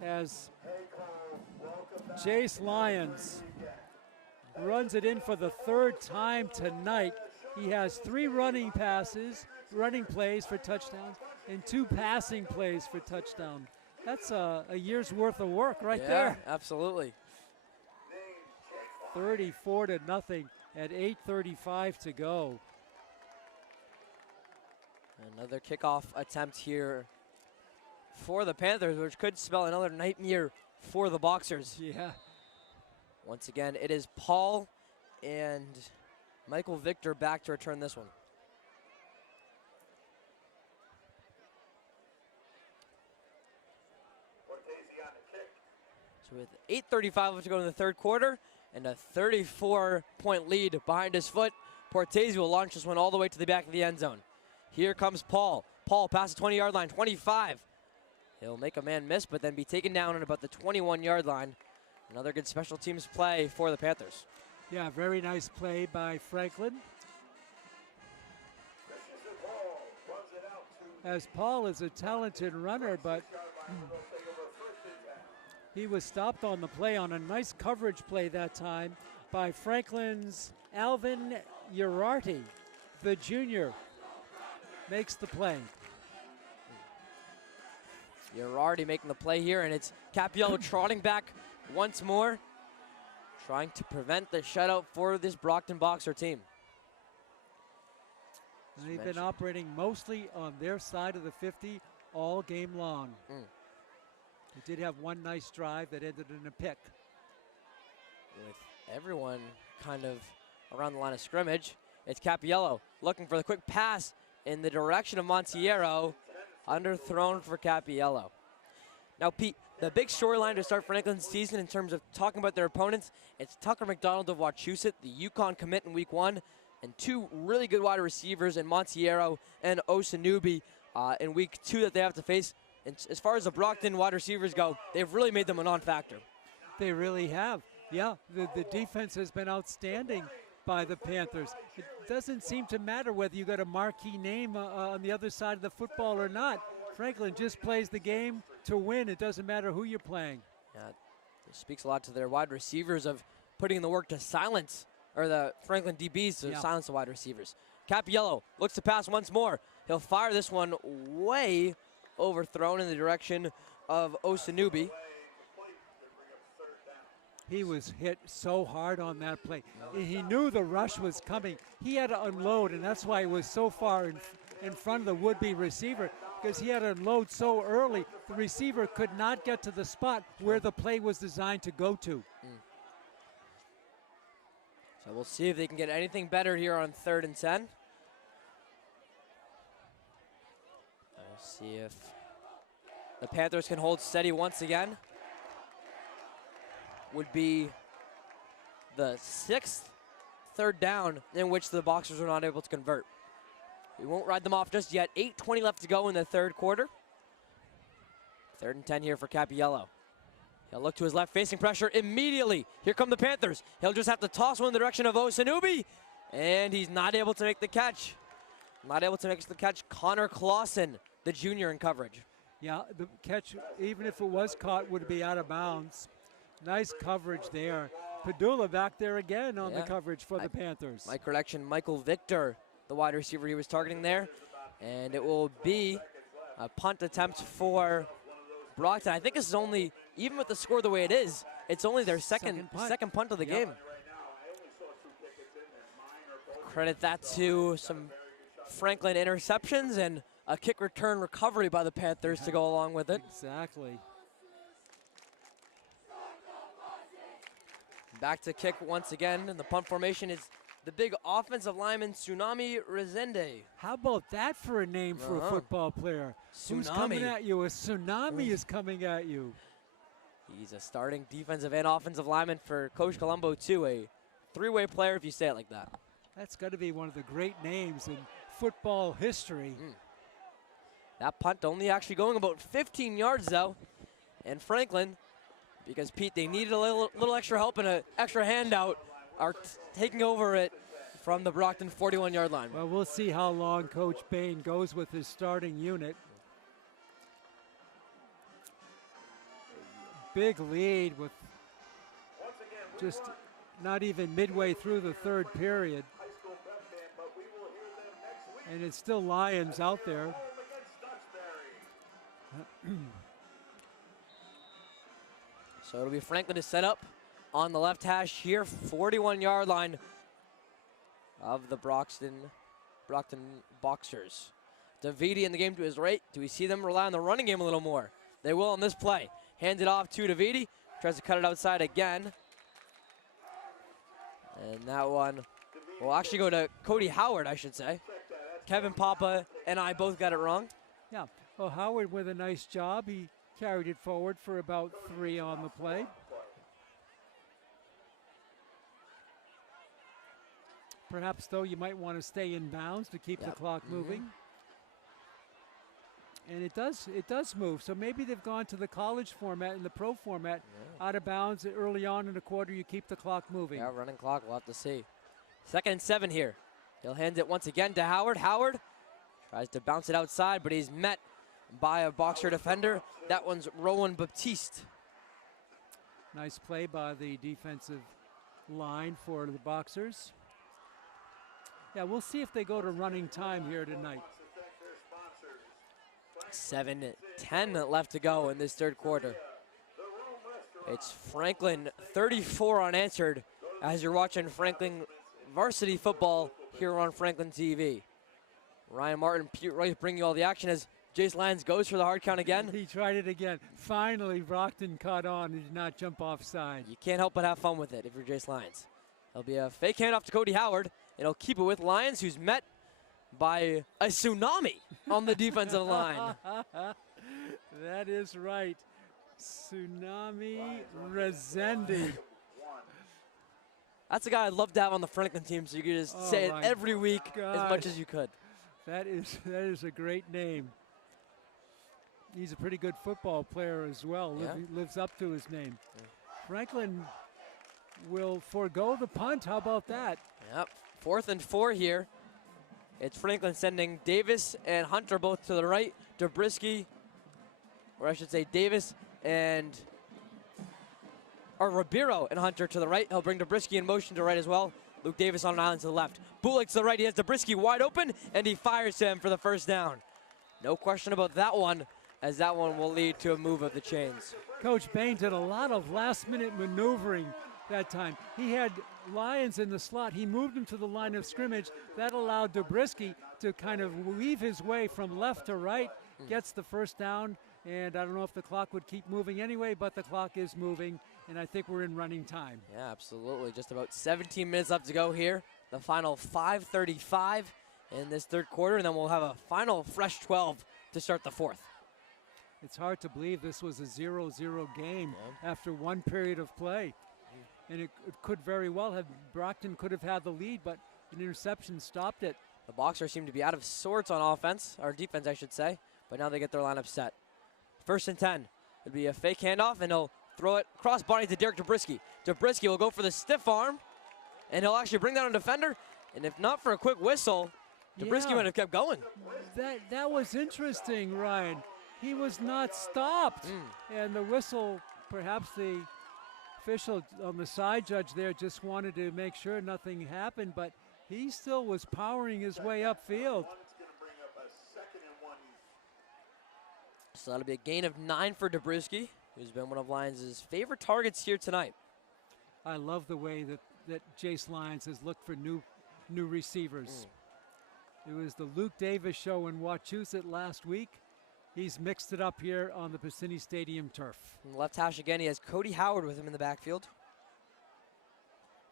As Jace Lyons runs it in for the 3rd time tonight. He has 3 running plays for touchdowns, and 2 passing plays for touchdown. That's a year's worth of work right there. Absolutely. 34-0 at 8:35 to go. Another kickoff attempt here for the Panthers, which could spell another nightmare for the Boxers. Yeah. Once again, it is Paul and Michael Victor back to return this one. So with 8:35 left to go in the third quarter and a 34-point lead behind his foot, Portese will launch this one all the way to the back of the end zone. Here comes Paul. Paul past the 20-yard line, 25. He'll make a man miss, but then be taken down at about the 21-yard line. Another good special teams play for the Panthers. Yeah, very nice play by Franklin. As Paul is a talented runner, but he was stopped on the play on a nice coverage play that time by Franklin's Alvin Uriarte, the junior, makes the play. Uriarte making the play here, and it's Capiello trotting back once more, trying to prevent the shutout for this Brockton Boxer team. And they've been operating mostly on their side of the 50 all game long. They did have one nice drive that ended in a pick. With everyone kind of around the line of scrimmage, it's Capiello looking for the quick pass in the direction of Montiero. Underthrown for Capiello. Now, Pete, the big storyline to start Franklin's season in terms of talking about their opponents, it's Tucker McDonald of Wachusett, the Yukon commit in week 1, and 2 really good wide receivers in Montiero and Osanubi in week 2 that they have to face. And as far as the Brockton wide receivers go, they've really made them a non-factor. They really have. Yeah, the defense has been outstanding by the Panthers. It doesn't seem to matter whether you got a marquee name on the other side of the football or not. Franklin just plays the game to win. It doesn't matter who you're playing. Yeah, it speaks a lot to their wide receivers of putting in the work to silence, or the Franklin DBs to silence the wide receivers. Capiello looks to pass once more. He'll fire this one way overthrown in the direction of Osanubi. He was hit so hard on that play. He knew the rush was coming. He had to unload, and that's why he was so far in front of the would-be receiver, because he had to unload so early. The receiver could not get to the spot where the play was designed to go to. So we'll see if they can get anything better here on 3rd and 10. Let's see if the Panthers can hold steady once again. Would be the 6th third down in which the Boxers are not able to convert. We won't ride them off just yet. 8:20 left to go in the third quarter. 3rd and 10 here for Capiello. He'll look to his left, facing pressure immediately. Here come the Panthers. He'll just have to toss one in the direction of Osanubi, and he's not able to make the catch. Not able to make the catch. Connor Clausen, the junior, in coverage. Yeah, the catch, even if it was caught, would be out of bounds. Nice coverage there. Padula back there again on the coverage for the Panthers. My correction, Michael Victor, the wide receiver he was targeting there. And it will be a punt attempt for Brockton. I think this is only, even with the score the way it is, it's only their second punt of the game. Credit that to some Franklin interceptions and a kick return recovery by the Panthers to go along with it. Exactly. Back to kick once again, and the punt formation is the big offensive lineman, Tsunami Resende. How about that for a name for a football player? Who's coming at you? A tsunami is coming at you. He's a starting defensive and offensive lineman for Coach Colombo, too. A 3-way player, if you say it like that. That's got to be one of the great names in football history. That punt only actually going about 15 yards, though. And Franklin, because, Pete, they needed a little extra help and an extra handout, are taking over it from the Brockton 41-yard line. Well, we'll see how long Coach Bain goes with his starting unit. Big lead with just not even midway through the third period. And it's still Lions out there. So it'll be Franklin to set up on the left hash here, 41-yard line of the Brockton Boxers. Davidi in the game to his right. Do we see them rely on the running game a little more? They will on this play. Hands it off to Davidi. Tries to cut it outside again. And that one will actually go to Cody Howard, I should say. Kevin Papa and I both got it wrong. Yeah, well, Howard with a nice job. He carried it forward for about 3 on the play. Perhaps, though, you might want to stay in bounds to keep the clock moving. And it does move. So maybe they've gone to the college format and the pro format. Out of bounds early on in the quarter, you keep the clock moving. Yeah, running clock, we'll have to see. 2nd and 7 here. He'll hand it once again to Howard. Howard tries to bounce it outside, but he's met by a Boxer defender. That one's Rowan Baptiste. Nice play by the defensive line for the Boxers. Yeah, we'll see if they go to running time here tonight. 7:10 left to go in this 3rd quarter. It's Franklin 34 unanswered as you're watching Franklin varsity football here on Franklin TV. Ryan Martin, Pete Royce bringing you all the action as Jace Lyons goes for the hard count again. He tried it again. Finally, Brockton caught on and did not jump offside. You can't help but have fun with it if you're Jace Lyons. There'll be a fake handoff to Cody Howard, and he'll keep it with Lyons, who's met by a tsunami on the defensive line. That is right. Tsunami Rezendi. That's a guy I'd love to have on the Franklin team, so you could just say it every week as much as you could. That is a great name. He's a pretty good football player as well. Yeah. Lives up to his name. Yeah. Franklin will forego the punt. How about that? Yep. 4th and 4 here. It's Franklin sending Davis and Hunter both to the right. Dobrisky, or I should say Davis or Ribeiro and Hunter to the right. He'll bring Dobrisky in motion to the right as well. Luke Davis on an island to the left. Bootleg to the right. He has Dobrisky wide open, and he fires him for the first down. No question about that one, as that one will lead to a move of the chains. Coach Bain did a lot of last-minute maneuvering that time. He had Lyons in the slot. He moved him to the line of scrimmage. That allowed Dobrisky to kind of weave his way from left to right, gets the first down, and I don't know if the clock would keep moving anyway, but the clock is moving, and I think we're in running time. Yeah, absolutely. Just about 17 minutes left to go here. The final 5:35 in this 3rd quarter, and then we'll have a final fresh 12 to start the 4th. It's hard to believe this was a 0-0 game after one period of play. And it could very well have, Brockton could have had the lead, but an interception stopped it. The Boxers seem to be out of sorts on offense, or defense I should say, but now they get their lineup set. 1st and 10. It'll be a fake handoff, and he'll throw it cross body to Derek Dobrisky. Dobrisky will go for the stiff arm, and he'll actually bring down a defender, and if not for a quick whistle, Dobrisky might have kept going. That was interesting, Ryan. He was not stopped, and the whistle, perhaps the official on the side judge there just wanted to make sure nothing happened, but he still was powering his way upfield. So that'll be a gain of 9 for Dobrisky, who's been one of Lyons' favorite targets here tonight. I love the way that Jace Lyons has looked for new receivers. It was the Luke Davis show in Wachusett last week. He's mixed it up here on the Bassini Stadium turf. From the left hash again, he has Cody Howard with him in the backfield.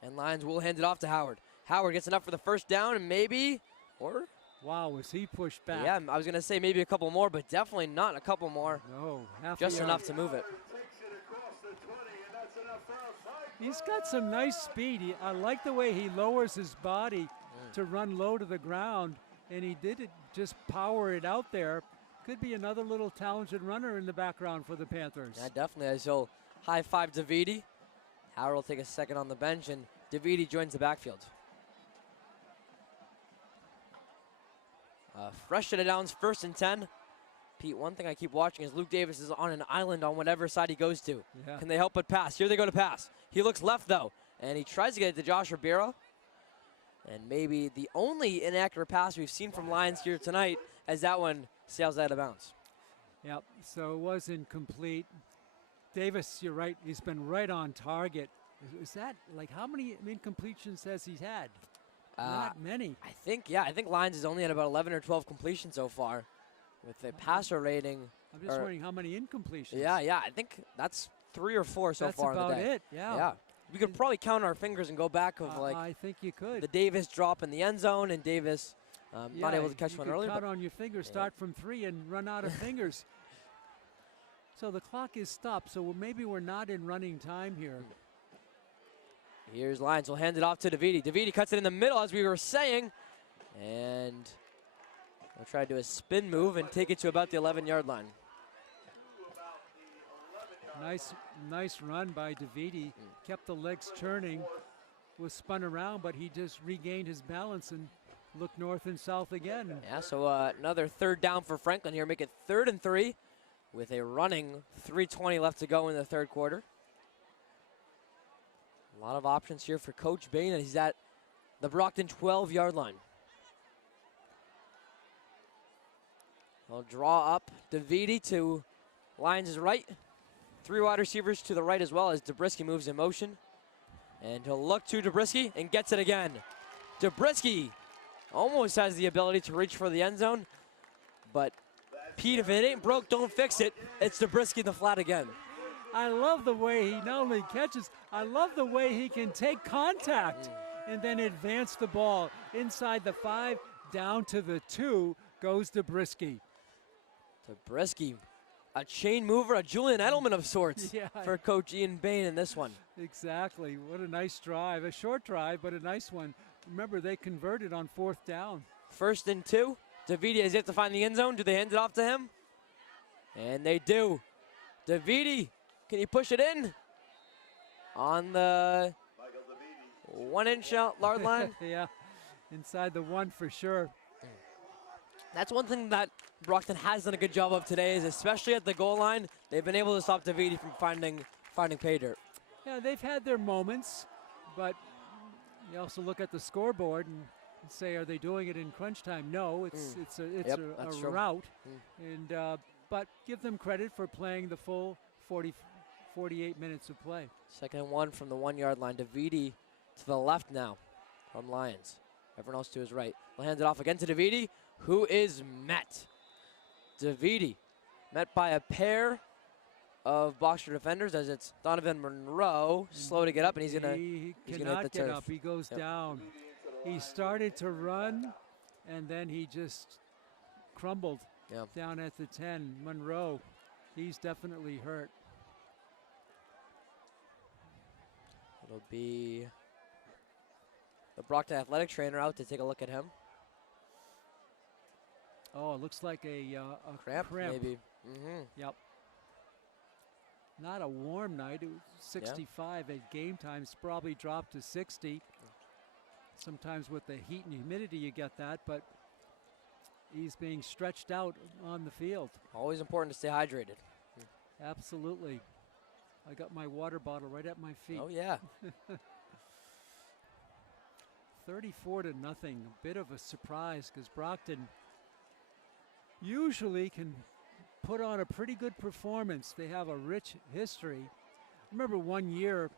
And Lyons will hand it off to Howard. Howard gets enough for the first down, and maybe, or? Wow, was he pushed back? Yeah, I was going to say maybe a couple more, but definitely not a couple more. No, just enough to move it. He's got some nice speed. I like the way he lowers his body to run low to the ground, and he did it, just power it out there. Could be another little talented runner in the background for the Panthers. Yeah, definitely. As he'll high-five Davidi. Howard will take a second on the bench, and Davidi joins the backfield. Fresh to the downs, 1st and 10. Pete, one thing I keep watching is Luke Davis is on an island on whatever side he goes to. Yeah. Can they help but pass? Here they go to pass. He looks left, though, and he tries to get it to Josh Ribeiro. And maybe the only inaccurate pass we've seen from Lyons here tonight, as that one sails out of bounds. Yep, so it was incomplete. Davis, you're right, he's been right on target. Is that, like, how many incompletions has he had? Not many. I think Lions is only at about 11 or 12 completions so far, with a passer rating. I'm just wondering how many incompletions. Yeah, I think that's 3 or 4 so far in the day. That's about it. Yeah. We could probably count our fingers and go back of I think you could. the Davis drop in the end zone and Davis not able to catch one earlier. You could count on your fingers, start from 3 and run out of fingers. So the clock is stopped, so maybe we're not in running time here. Here's Lions. We'll hand it off to Davidi. Davidi cuts it in the middle, as we were saying. And we'll try to do a spin move and take it to about the 11-yard line. Nice run by Davidi. Kept the legs turning, was spun around, but he just regained his balance and looked north and south again. Yeah, so another third down for Franklin here. Make it 3rd and 3 with a running 3:20 left to go in the third quarter. A lot of options here for Coach Bain, and he's at the Brockton 12-yard line. He'll draw up Davidi to Lions' right. 3 wide receivers to the right as well as Zabriskie moves in motion. And he'll look to Zabriskie and gets it again. Zabriskie almost has the ability to reach for the end zone. But Pete, if it ain't broke, don't fix it. It's Zabriskie in the flat again. I love the way he not only catches, I love the way he can take contact and then advance the ball inside the 5, down to the 2 goes Zabriskie. Zabriskie, a chain mover, a Julian Edelman of sorts for Coach Ian Bain in this one. Exactly. What a nice drive. A short drive, but a nice one. Remember, they converted on 4th down. 1st and 2. Davidi has yet to find the end zone. Do they hand it off to him? And they do. Davidi, can he push it in? On the 1-inch yard line? Yeah, inside the 1 for sure. That's one thing that Brockton has done a good job of today, is especially at the goal line, they've been able to stop Davidi from finding pay dirt. Yeah, they've had their moments, but you also look at the scoreboard and say, are they doing it in crunch time? No, it's a route, and but give them credit for playing the full 48 minutes of play. 2nd and 1 from the 1-yard line. Davidi to the left now from Lions. Everyone else to his right. We'll hand it off again to Davidi, who is met. Davidi met by a pair of Boxer defenders, as it's Donovan Monroe, slow to get up, and he's gonna hit the get turf. Up. He goes down. He started to run, and then he just crumbled down at the 10. Monroe, he's definitely hurt. It'll be the Brockton athletic trainer out to take a look at him. Oh, it looks like a cramp. Maybe. Yep. Not a warm night. It was 65 at game time. It's probably dropped to 60. Sometimes with the heat and humidity you get that, but he's being stretched out on the field. Always important to stay hydrated. Absolutely. I got my water bottle right at my feet. Oh, yeah. 34-0. A bit of a surprise because Brockton usually can put on a pretty good performance. They have a rich history. I remember one year,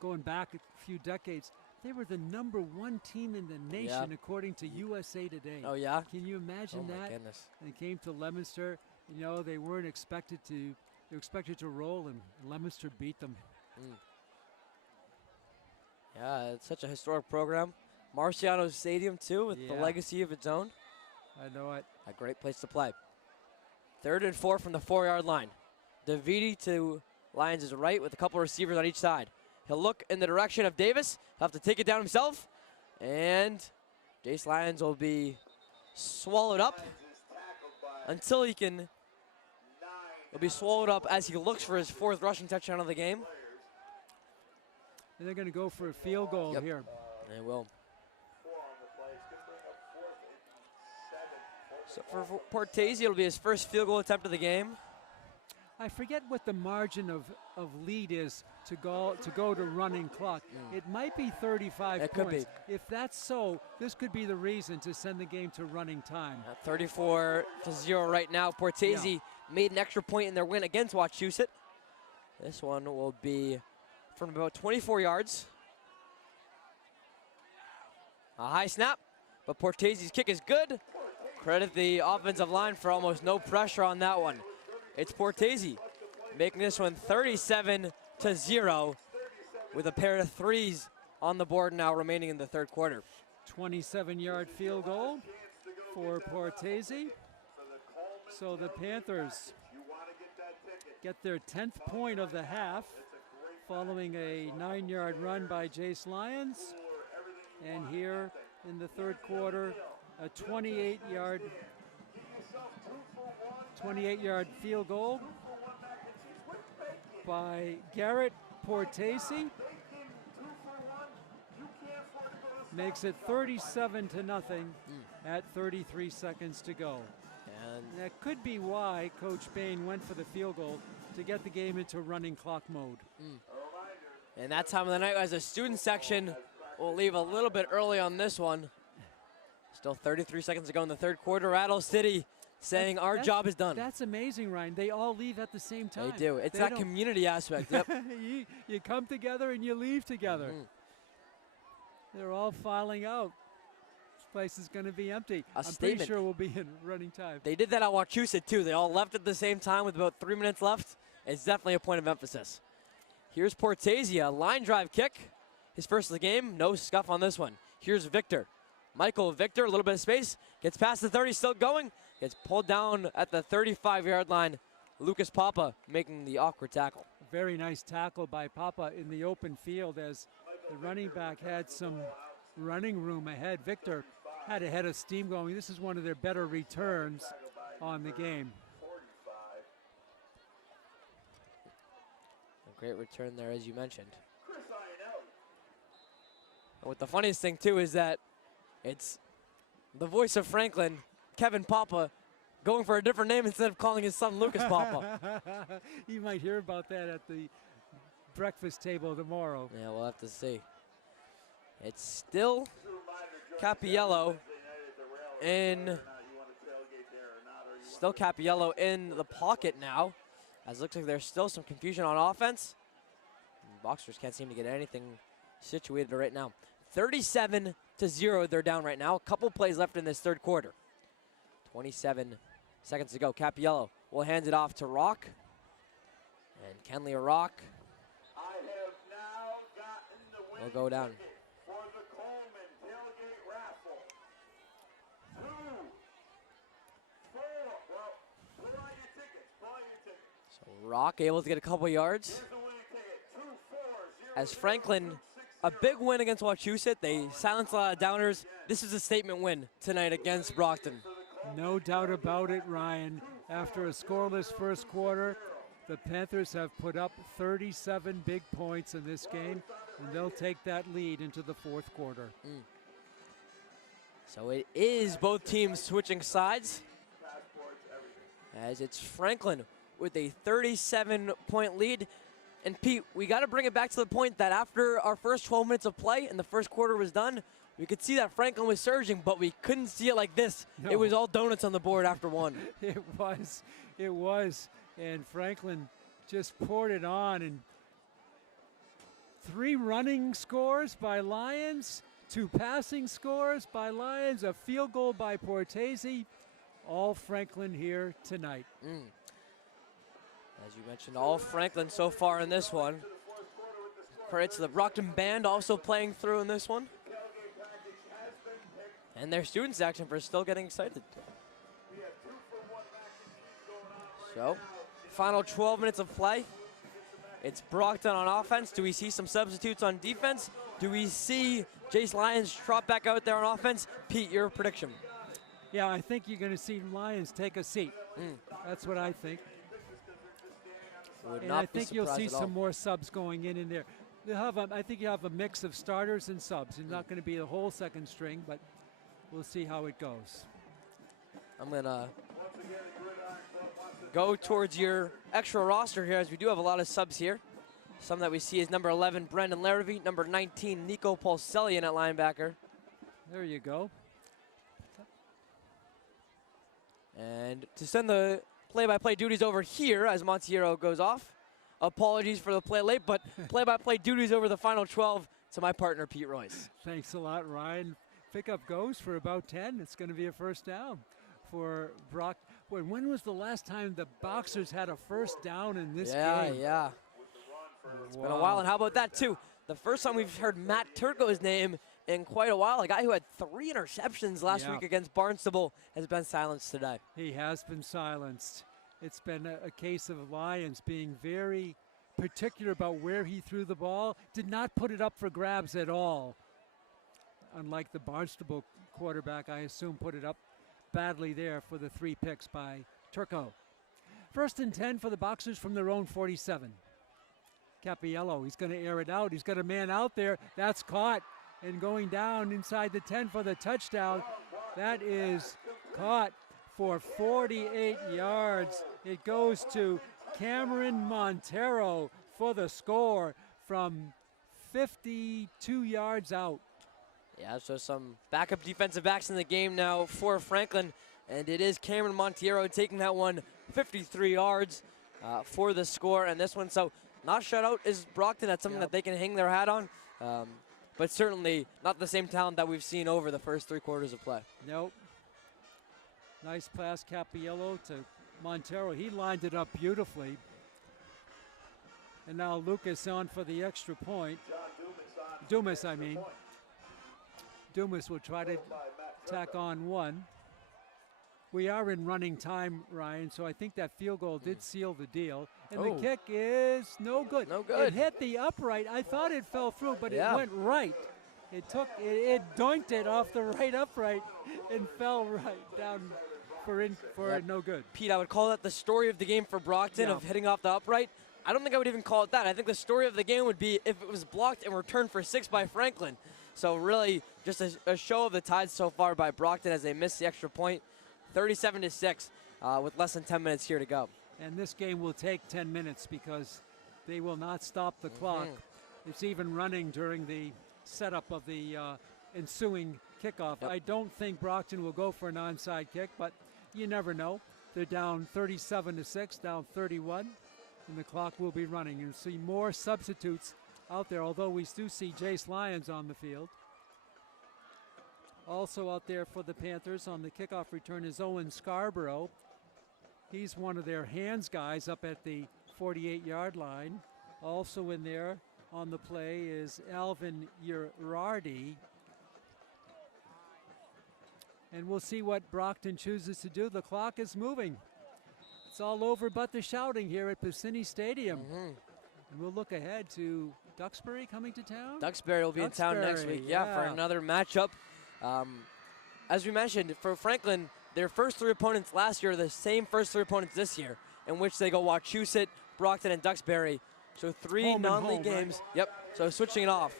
going back a few decades, they were the #1 team in the nation according to USA Today. Oh, yeah? Can you imagine that? Oh, my goodness. They came to Leominster. You know, they weren't expected to. They were expected to roll, and Leominster beat them. Yeah, it's such a historic program. Marciano Stadium, too, with the legacy of its own. I know it. A great place to play. 3rd and 4 from the 4-yard line. Davidi to Lions' right with a couple receivers on each side. He'll look in the direction of Davis. He'll have to take it down himself. And Jace Lyons will be swallowed up until he can. He'll be swallowed up as he looks for his 4th rushing touchdown of the game. And they're going to go for a field goal here. They will. So for Portese, it'll be his first field goal attempt of the game. I forget what the margin of lead is to go to running clock. It might be 35 it points. Could be. If that's so, this could be the reason to send the game to running time. 34-0 right now. Portese made an extra point in their win against Wachusett. This one will be from about 24 yards. A high snap, but Portese's kick is good. Credit the offensive line for almost no pressure on that one. It's Portese making this one 37-0 with a pair of threes on the board now remaining in the third quarter. 27-yard field goal for Portese. So the Panthers get their 10th point of the half following a 9-yard run by Jace Lyons. And here in the third quarter, a 28-yard field goal by Garrett Portese. Makes it 37-0 at 33 seconds to go. And that could be why Coach Bain went for the field goal, to get the game into running clock mode. And that time of the night, as a student section will leave a little bit early on this one. Still 33 seconds to go in the third quarter. Rattle City saying our job is done. That's amazing, Ryan. They all leave at the same time. They do. It's that community aspect. Yep. You come together and you leave together. They're all filing out. This place is going to be empty. I'm pretty sure we'll be in running time. They did that at Wachusett too. They all left at the same time with about 3 minutes left. It's definitely a point of emphasis. Here's Portese, a line drive kick. His first of the game, no scuff on this one. Here's Victor. Michael Victor, a little bit of space, gets past the 30, still going, gets pulled down at the 35-yard line. Lucas Papa making the awkward tackle. Very nice tackle by Papa in the open field as the running back had some running room ahead. Victor had a head of steam going. This is one of their better returns on the game. A great return there, as you mentioned. And what the funniest thing, too, is that it's the voice of Franklin, Kevin Papa, going for a different name instead of calling his son Lucas Papa. You might hear about that at the breakfast table tomorrow. Yeah, we'll have to see. It's still Capiello in the pocket now, as it looks like there's still some confusion on offense. Boxers can't seem to get anything situated right now. 37-0, they're down right now. A couple plays left in this third quarter. 27 seconds to go. Capiello will hand it off to Rock. And Kenley Rock will go down. So Rock able to get a couple yards. As Franklin, a big win against Wachusett. They silenced a lot of downers. This is a statement win tonight against Brockton. No doubt about it, Ryan. After a scoreless first quarter, the Panthers have put up 37 big points in this game, and they'll take that lead into the fourth quarter. So it is both teams switching sides, as it's Franklin with a 37-point lead. And Pete, we got to bring it back to the point that after our first 12 minutes of play and the first quarter was done, we could see that Franklin was surging, but we couldn't see it like this. No. It was all donuts on the board after one. It was. And Franklin just poured it on. And 3 running scores by Lions, 2 passing scores by Lions, a field goal by Portese. All Franklin here tonight. As you mentioned, all Franklin so far in this one. Credit to the Brockton band also playing through in this one. And their student section for still getting excited. So, final 12 minutes of play. It's Brockton on offense. Do we see some substitutes on defense? Do we see Jace Lyons trot back out there on offense? Pete, your prediction? Yeah, I think you're going to see Lyons take a seat. That's what I think. And I think you'll see some more subs going in there. I think you have a mix of starters and subs. It's not going to be the whole second string, but we'll see how it goes. I'm going to go towards your extra roster here, as we do have a lot of subs here. Some that we see is number 11, Brendan Larrabee, number 19, Nico Polsellian at linebacker. There you go. And to send the play-by-play duties over here as Montiero goes off. Apologies for the play late, but play-by-play duties over the final 12 to my partner, Pete Royce. Thanks a lot, Ryan. Pickup goes for about 10. It's going to be a first down for Brock. Boy, when was the last time the Boxers had a first down in this game? Yeah. It's been a while, and how about that, too? The first time we've heard Matt Turco's name in quite a while, a guy who had 3 interceptions last week against Barnstable, has been silenced today. He has been silenced. It's been a case of Lions being very particular about where he threw the ball. Did not put it up for grabs at all. Unlike the Barnstable quarterback, I assume put it up badly there for the 3 picks by Turco. First and 10 for the Boxers from their own 47. Capiello, he's going to air it out. He's got a man out there. That's caught and going down inside the 10 for the touchdown. That is caught for 48 yards. It goes to Cameron Montero for the score from 52 yards out. Yeah, so some backup defensive backs in the game now for Franklin, and it is Cameron Montero taking that one 53 yards for the score, and this one, so not shutout is Brockton. That's something that they can hang their hat on, but certainly not the same talent that we've seen over the first 3 quarters of play. Nope. Nice pass, Capiello to Montero. He lined it up beautifully. And now Lucas on for the extra point. Dumas, I mean. Dumas will try to tack on 1. We are in running time, Ryan, so I think that field goal did seal the deal. And the kick is no good. No good. It hit the upright. I thought it fell through, but it went right. It doinked it off the right upright and fell right down for no good. Pete, I would call that the story of the game for Brockton of hitting off the upright. I don't think I would even call it that. I think the story of the game would be if it was blocked and returned for 6 by Franklin. So really just a show of the Tides so far by Brockton as they miss the extra point. 37-6 with less than 10 minutes here to go. And this game will take 10 minutes because they will not stop the clock. It's even running during the setup of the ensuing kickoff. I don't think Brockton will go for an onside kick, but you never know. They're down 37-6, down 31, and the clock will be running. You'll see more substitutes out there, although we do see Jace Lyons on the field. Also out there for the Panthers on the kickoff return is Owen Scarborough. He's one of their hands guys up at the 48-yard line. Also in there on the play is Alvin Urardi. And we'll see what Brockton chooses to do. The clock is moving. It's all over but the shouting here at Piscini Stadium. And we'll look ahead to Duxbury coming to town. Duxbury will be in town next week, for another matchup. As we mentioned, for Franklin, their first 3 opponents last year are the same first 3 opponents this year, in which they go Wachusett, Brockton, and Duxbury. So 3 non-league games. Right? Yep, so switching it off.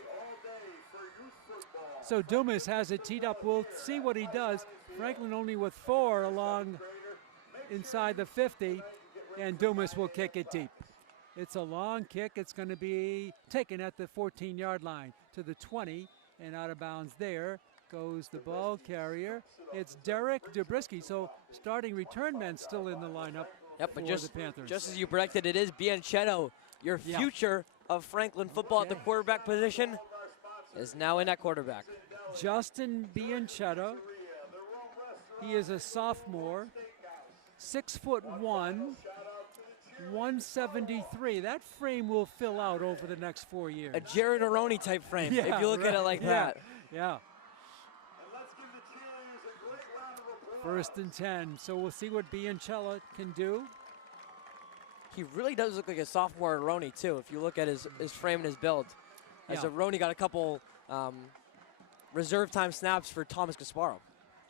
So Dumas has it teed up. We'll see what he does. Franklin only with 4 along inside the 50, and Dumas will kick it deep. It's a long kick. It's going to be taken at the 14-yard line to the 20, and out of bounds there goes the ball carrier. It's Derek Dubrisky, so starting return men still in the lineup for the Panthers. Just as you predicted, it is Bianchetto, your future of Franklin football at the quarterback position, is now in at quarterback. Justin Bianchetto. He is a sophomore, 6'1", 173. That frame will fill out over the next 4 years. A Jared Aroni type frame, if you look at it like that. Yeah. First and 10, so we'll see what Bianchetto can do. He really does look like a sophomore Aroni, too, if you look at his frame and his build. As Aroni got a couple reserve time snaps for Thomas Gasparo.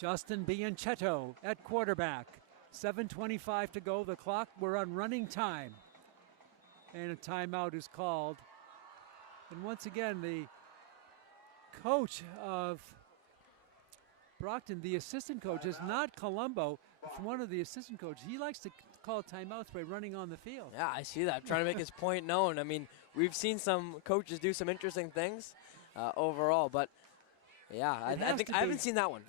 Justin Bianchetto at quarterback. 7:25 to go. The clock, we're on running time. And a timeout is called. And once again, the coach of Brockton, the assistant coach, is not Colombo. It's one of the assistant coaches. He likes to call timeouts by running on the field. Yeah, I see that. Trying to make his point known. I mean, we've seen some coaches do some interesting things overall, but yeah, I haven't seen that one.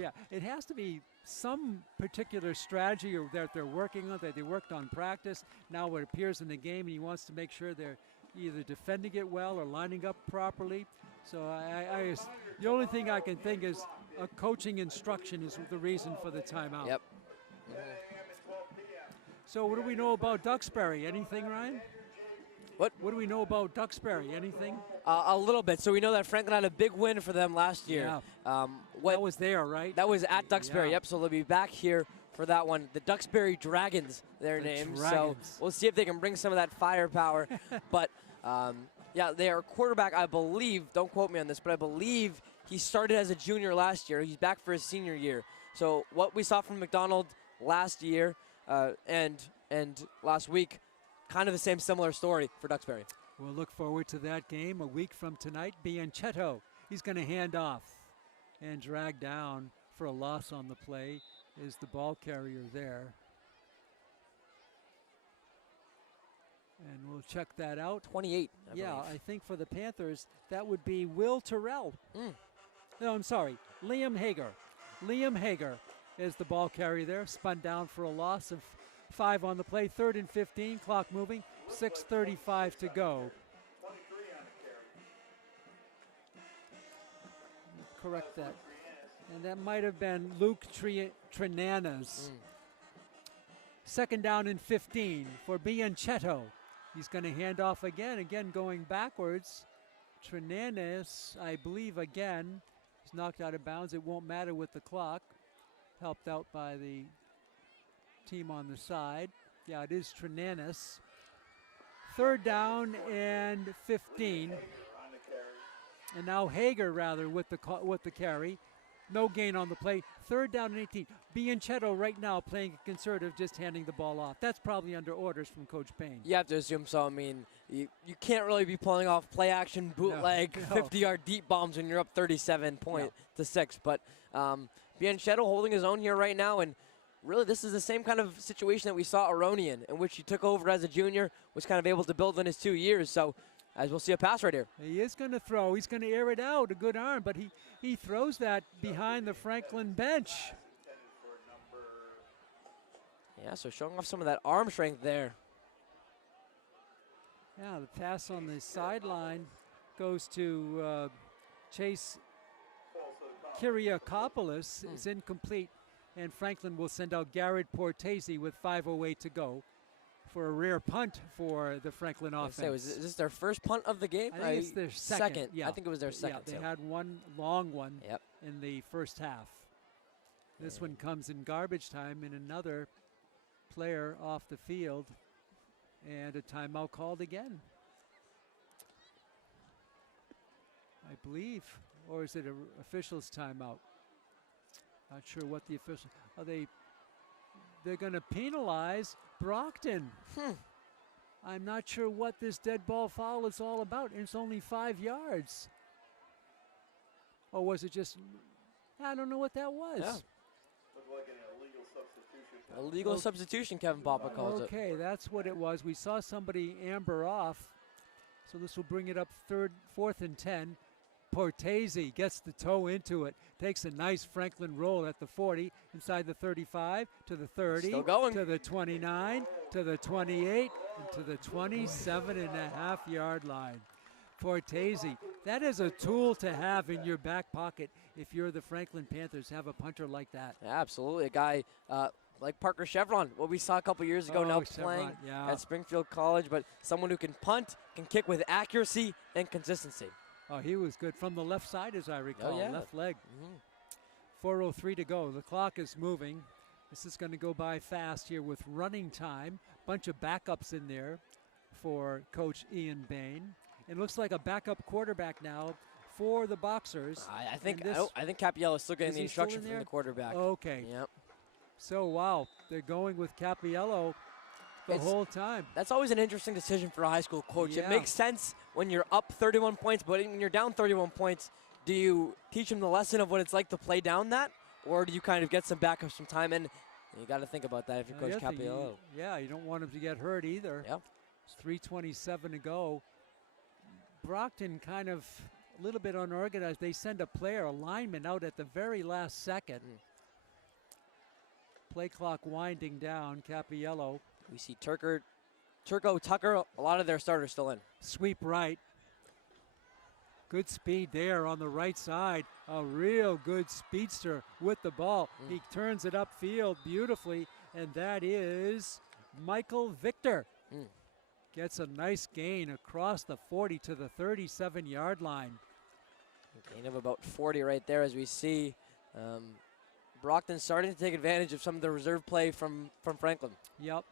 Yeah, it has to be some particular strategy that they're working on, that they worked on practice. Now it appears in the game, and he wants to make sure they're either defending it well or lining up properly. So the only thing I can think is a coaching instruction is the reason for the timeout. Yep. So what do we know about Duxbury? Anything, Ryan? What? What do we know about Duxbury? Anything? A little bit. So we know that Franklin had a big win for them last year. Yeah. That was there, right? That was at Duxbury. Yeah. Yep. So they'll be back here for that one. The Duxbury Dragons, their name. Dragons. So we'll see if they can bring some of that firepower. But yeah, their quarterback, I believe. Don't quote me on this, but I believe he started as a junior last year. He's back for his senior year. So what we saw from McDonald last year and last week, kind of the same similar story for Duxbury. We'll look forward to that game a week from tonight. Bianchetto, he's going to hand off and drag down for a loss on the play is the ball carrier there. And we'll check that out. 28, I yeah, believe. I think for the Panthers, that would be Will Terrell. No, I'm sorry, Liam Hager. Liam Hager is the ball carrier there, spun down for a loss of 5 on the play, 3rd and 15, clock moving, 6:35 to go. Correct that. And that might have been Luke Trinanas. 2nd down and 15 for Bianchetto. He's going to hand off again going backwards. Trinanas, I believe again, he's knocked out of bounds. It won't matter with the clock. Helped out by the team on the side. Yeah, it is Trinanas. 3rd down and 15. And now Hager rather with the carry. No gain on the play. 3rd down and 18. Bianchetto right now playing conservative, just handing the ball off. That's probably under orders from Coach Payne. You have to assume so. I mean, you can't really be pulling off play action, bootleg, 50-yard deep bombs when you're up 37 to 6. But Bianchetto holding his own here right now, and really this is the same kind of situation that we saw Aronian, in which he took over as a junior, was kind of able to build in his 2 years. So as we'll see a pass right here. He is going to throw. He's going to air it out. A good arm, but he throws that behind the Franklin bench. Yeah, so showing off some of that arm strength there. Yeah, the pass on the sideline goes to Chase Kyriakopoulos. It's incomplete, and Franklin will send out Garrett Portese with 5:08 to go for a rare punt for the Franklin offense. Is this their first punt of the game? I think it's their second. Yeah. I think it was their second. Yeah, they had one long one Yep. in the first half. This one comes in garbage time, and another player off the field, and a timeout called again, I believe. Or is it an official's timeout? Not sure what the official. Are they're going to penalize Brockton. I'm not sure what this dead ball foul is all about. It's only 5 yards. Or was it just? I don't know what that was. Yeah. Looked like an illegal substitution. Illegal substitution, Kevin Papa calls it. Okay, that's what it was. We saw somebody amber off. So this will bring it up 4th and 10. Portese gets the toe into it, takes a nice Franklin roll at the 40, inside the 35, to the 30, Still going. to the 29, to the 28, and to the 27.5-yard line. Portese, that is a tool to have in your back pocket if you're the Franklin Panthers, have a punter like that. Yeah, absolutely. A guy like Parker Chevron, what we saw a couple years ago, now Chevron, playing yeah. at Springfield College, but someone who can punt, can kick with accuracy and consistency. Oh, he was good from the left side, as I recall, yeah. left leg. 4:03 to go. The clock is moving. This is going to go by fast here with running time. Bunch of backups in there for Coach Ian Bain. It looks like a backup quarterback now for the Boxers. I think Capiello is still getting the instruction from the quarterback. Okay. Yep. So, wow, they're going with Capiello the whole time. That's always an interesting decision for a high school coach. Yeah. It makes sense when you're up 31 points, but when you're down 31 points, do you teach them the lesson of what it's like to play down that, or do you kind of get some backup some time? And you got to think about that if you're Coach Capiello. You don't want him to get hurt either. Yep. It's 3:27 to go. Brockton kind of a little bit unorganized. They send a lineman out at the very last second. Play clock winding down. Capiello. We see Turker Turco, Tucker, a lot of their starters still in. Sweep right. Good speed there on the right side. A real good speedster with the ball. He turns it upfield beautifully, and that is Michael Victor. Gets a nice gain across the 40 to the 37-yard line. A gain of about 40 right there as we see Brockton starting to take advantage of some of the reserve play from Franklin. Yep.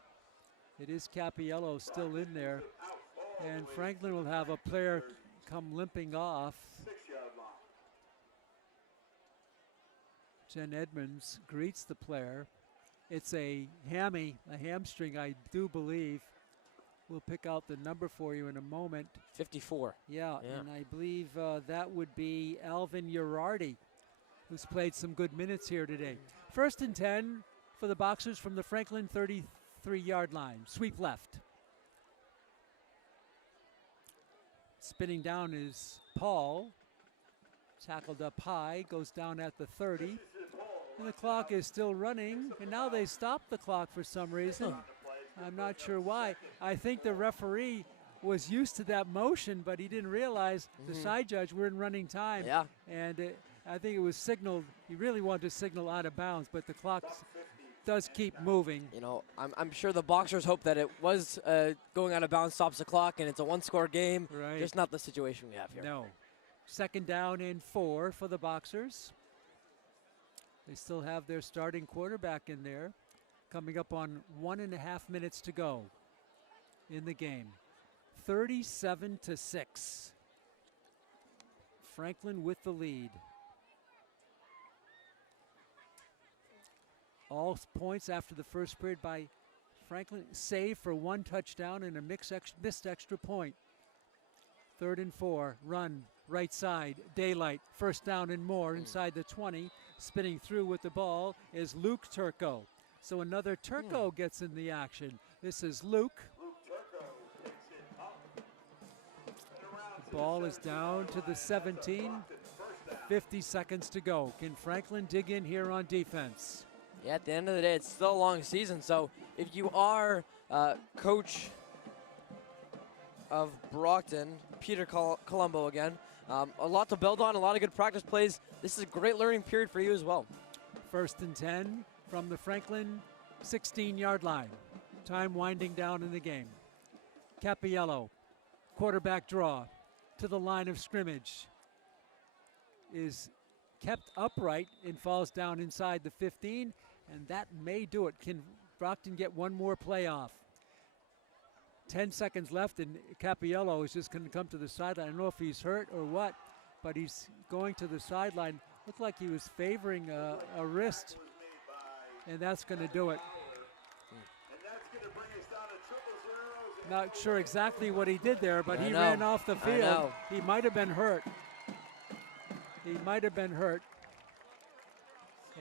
It is Capiello still in there. And Franklin will have a player come limping off. 6-yard line. Jen Edmonds greets the player. It's a hamstring, I do believe. We'll pick out the number for you in a moment. 54. Yeah. And I believe that would be Alvin Urardi, who's played some good minutes here today. 1st and 10 for the Boxers from the Franklin 33-yard line. Sweep left. Spinning down is Paul. Tackled up high, goes down at the 30. And the clock is still running, and now they stop the clock for some reason. I'm not sure why. I think the referee was used to that motion, but he didn't realize the side judge were in running time. Yeah. And I think it was signaled, he really wanted to signal out of bounds, but the clock does keep moving. You know, I'm sure the Boxers hope that it was going out of bounds, stops the clock, and it's a one-score game. Right. Just not the situation we have here. No. 2nd down and 4 for the Boxers. They still have their starting quarterback in there. Coming up on 1.5 minutes to go in the game. 37-6. Franklin with the lead. All points after the first period by Franklin, save for 1 touchdown and a missed extra point. 3rd and 4, run right side, daylight, 1st down and more inside the 20. Spinning through with the ball is Luke Turco. So another Turco gets in the action. This is Luke. The ball is down to the 17. 50 seconds to go. Can Franklin dig in here on defense? Yeah, at the end of the day, it's still a long season. So if you are coach of Brockton, Peter Colombo again, a lot to build on, a lot of good practice plays. This is a great learning period for you as well. 1st and 10 from the Franklin 16-yard line. Time winding down in the game. Capiello, quarterback draw to the line of scrimmage. Is kept upright and falls down inside the 15, and that may do it. Can Brockton get one more play off? 10 seconds left, and Capiello is just going to come to the sideline. I don't know if he's hurt or what, but he's going to the sideline. Looked like he was favoring a wrist, and that's going to do it. Not sure exactly what he did there, but he ran off the field. He might have been hurt. He might have been hurt.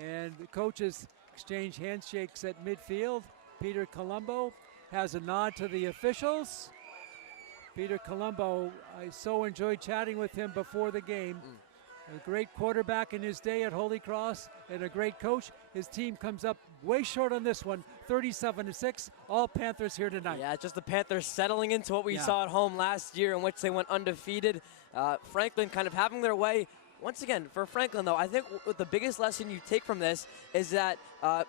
And the coaches exchange handshakes at midfield. Peter Colombo has a nod to the officials. Peter Colombo, I so enjoyed chatting with him before the game. A great quarterback in his day at Holy Cross and a great coach. His team comes up way short on this one, 37-6. All Panthers here tonight. Yeah, just the Panthers settling into what we saw at home last year in which they went undefeated. Franklin kind of having their way. Once again, for Franklin, though, I think the biggest lesson you take from this is that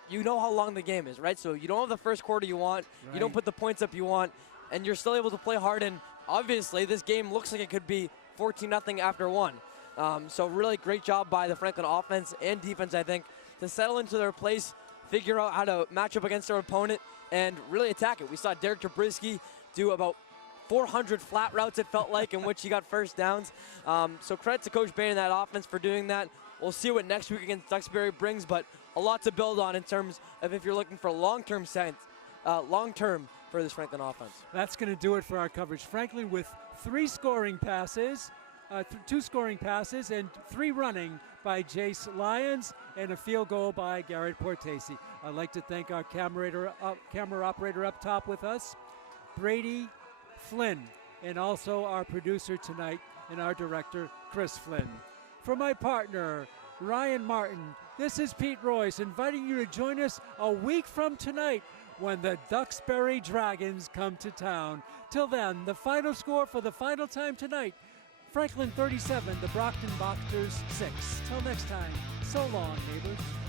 you know how long the game is, right? So you don't have the first quarter you want. Right. You don't put the points up you want, and you're still able to play hard. And obviously, this game looks like it could be 14-0 after 1. So really great job by the Franklin offense and defense, I think, to settle into their place, figure out how to match up against their opponent, and really attack it. We saw Derek Trubisky do about 400 flat routes, it felt like, in which he got first downs. So credit to Coach Bain and that offense for doing that. We'll see what next week against Duxbury brings, but a lot to build on in terms of if you're looking for long-term for this Franklin offense. That's going to do it for our coverage. Franklin with 2 scoring passes and 3 running by Jace Lyons and a field goal by Garrett Portesi. I'd like to thank our camera operator up top with us, Brady Flynn, and also our producer tonight and our director, Chris Flynn. For my partner, Ryan Martin, this is Pete Royce inviting you to join us a week from tonight when the Duxbury Dragons come to town. Till then, the final score for the final time tonight, Franklin 37, the Brockton Boxers 6. Till next time, so long, neighbors.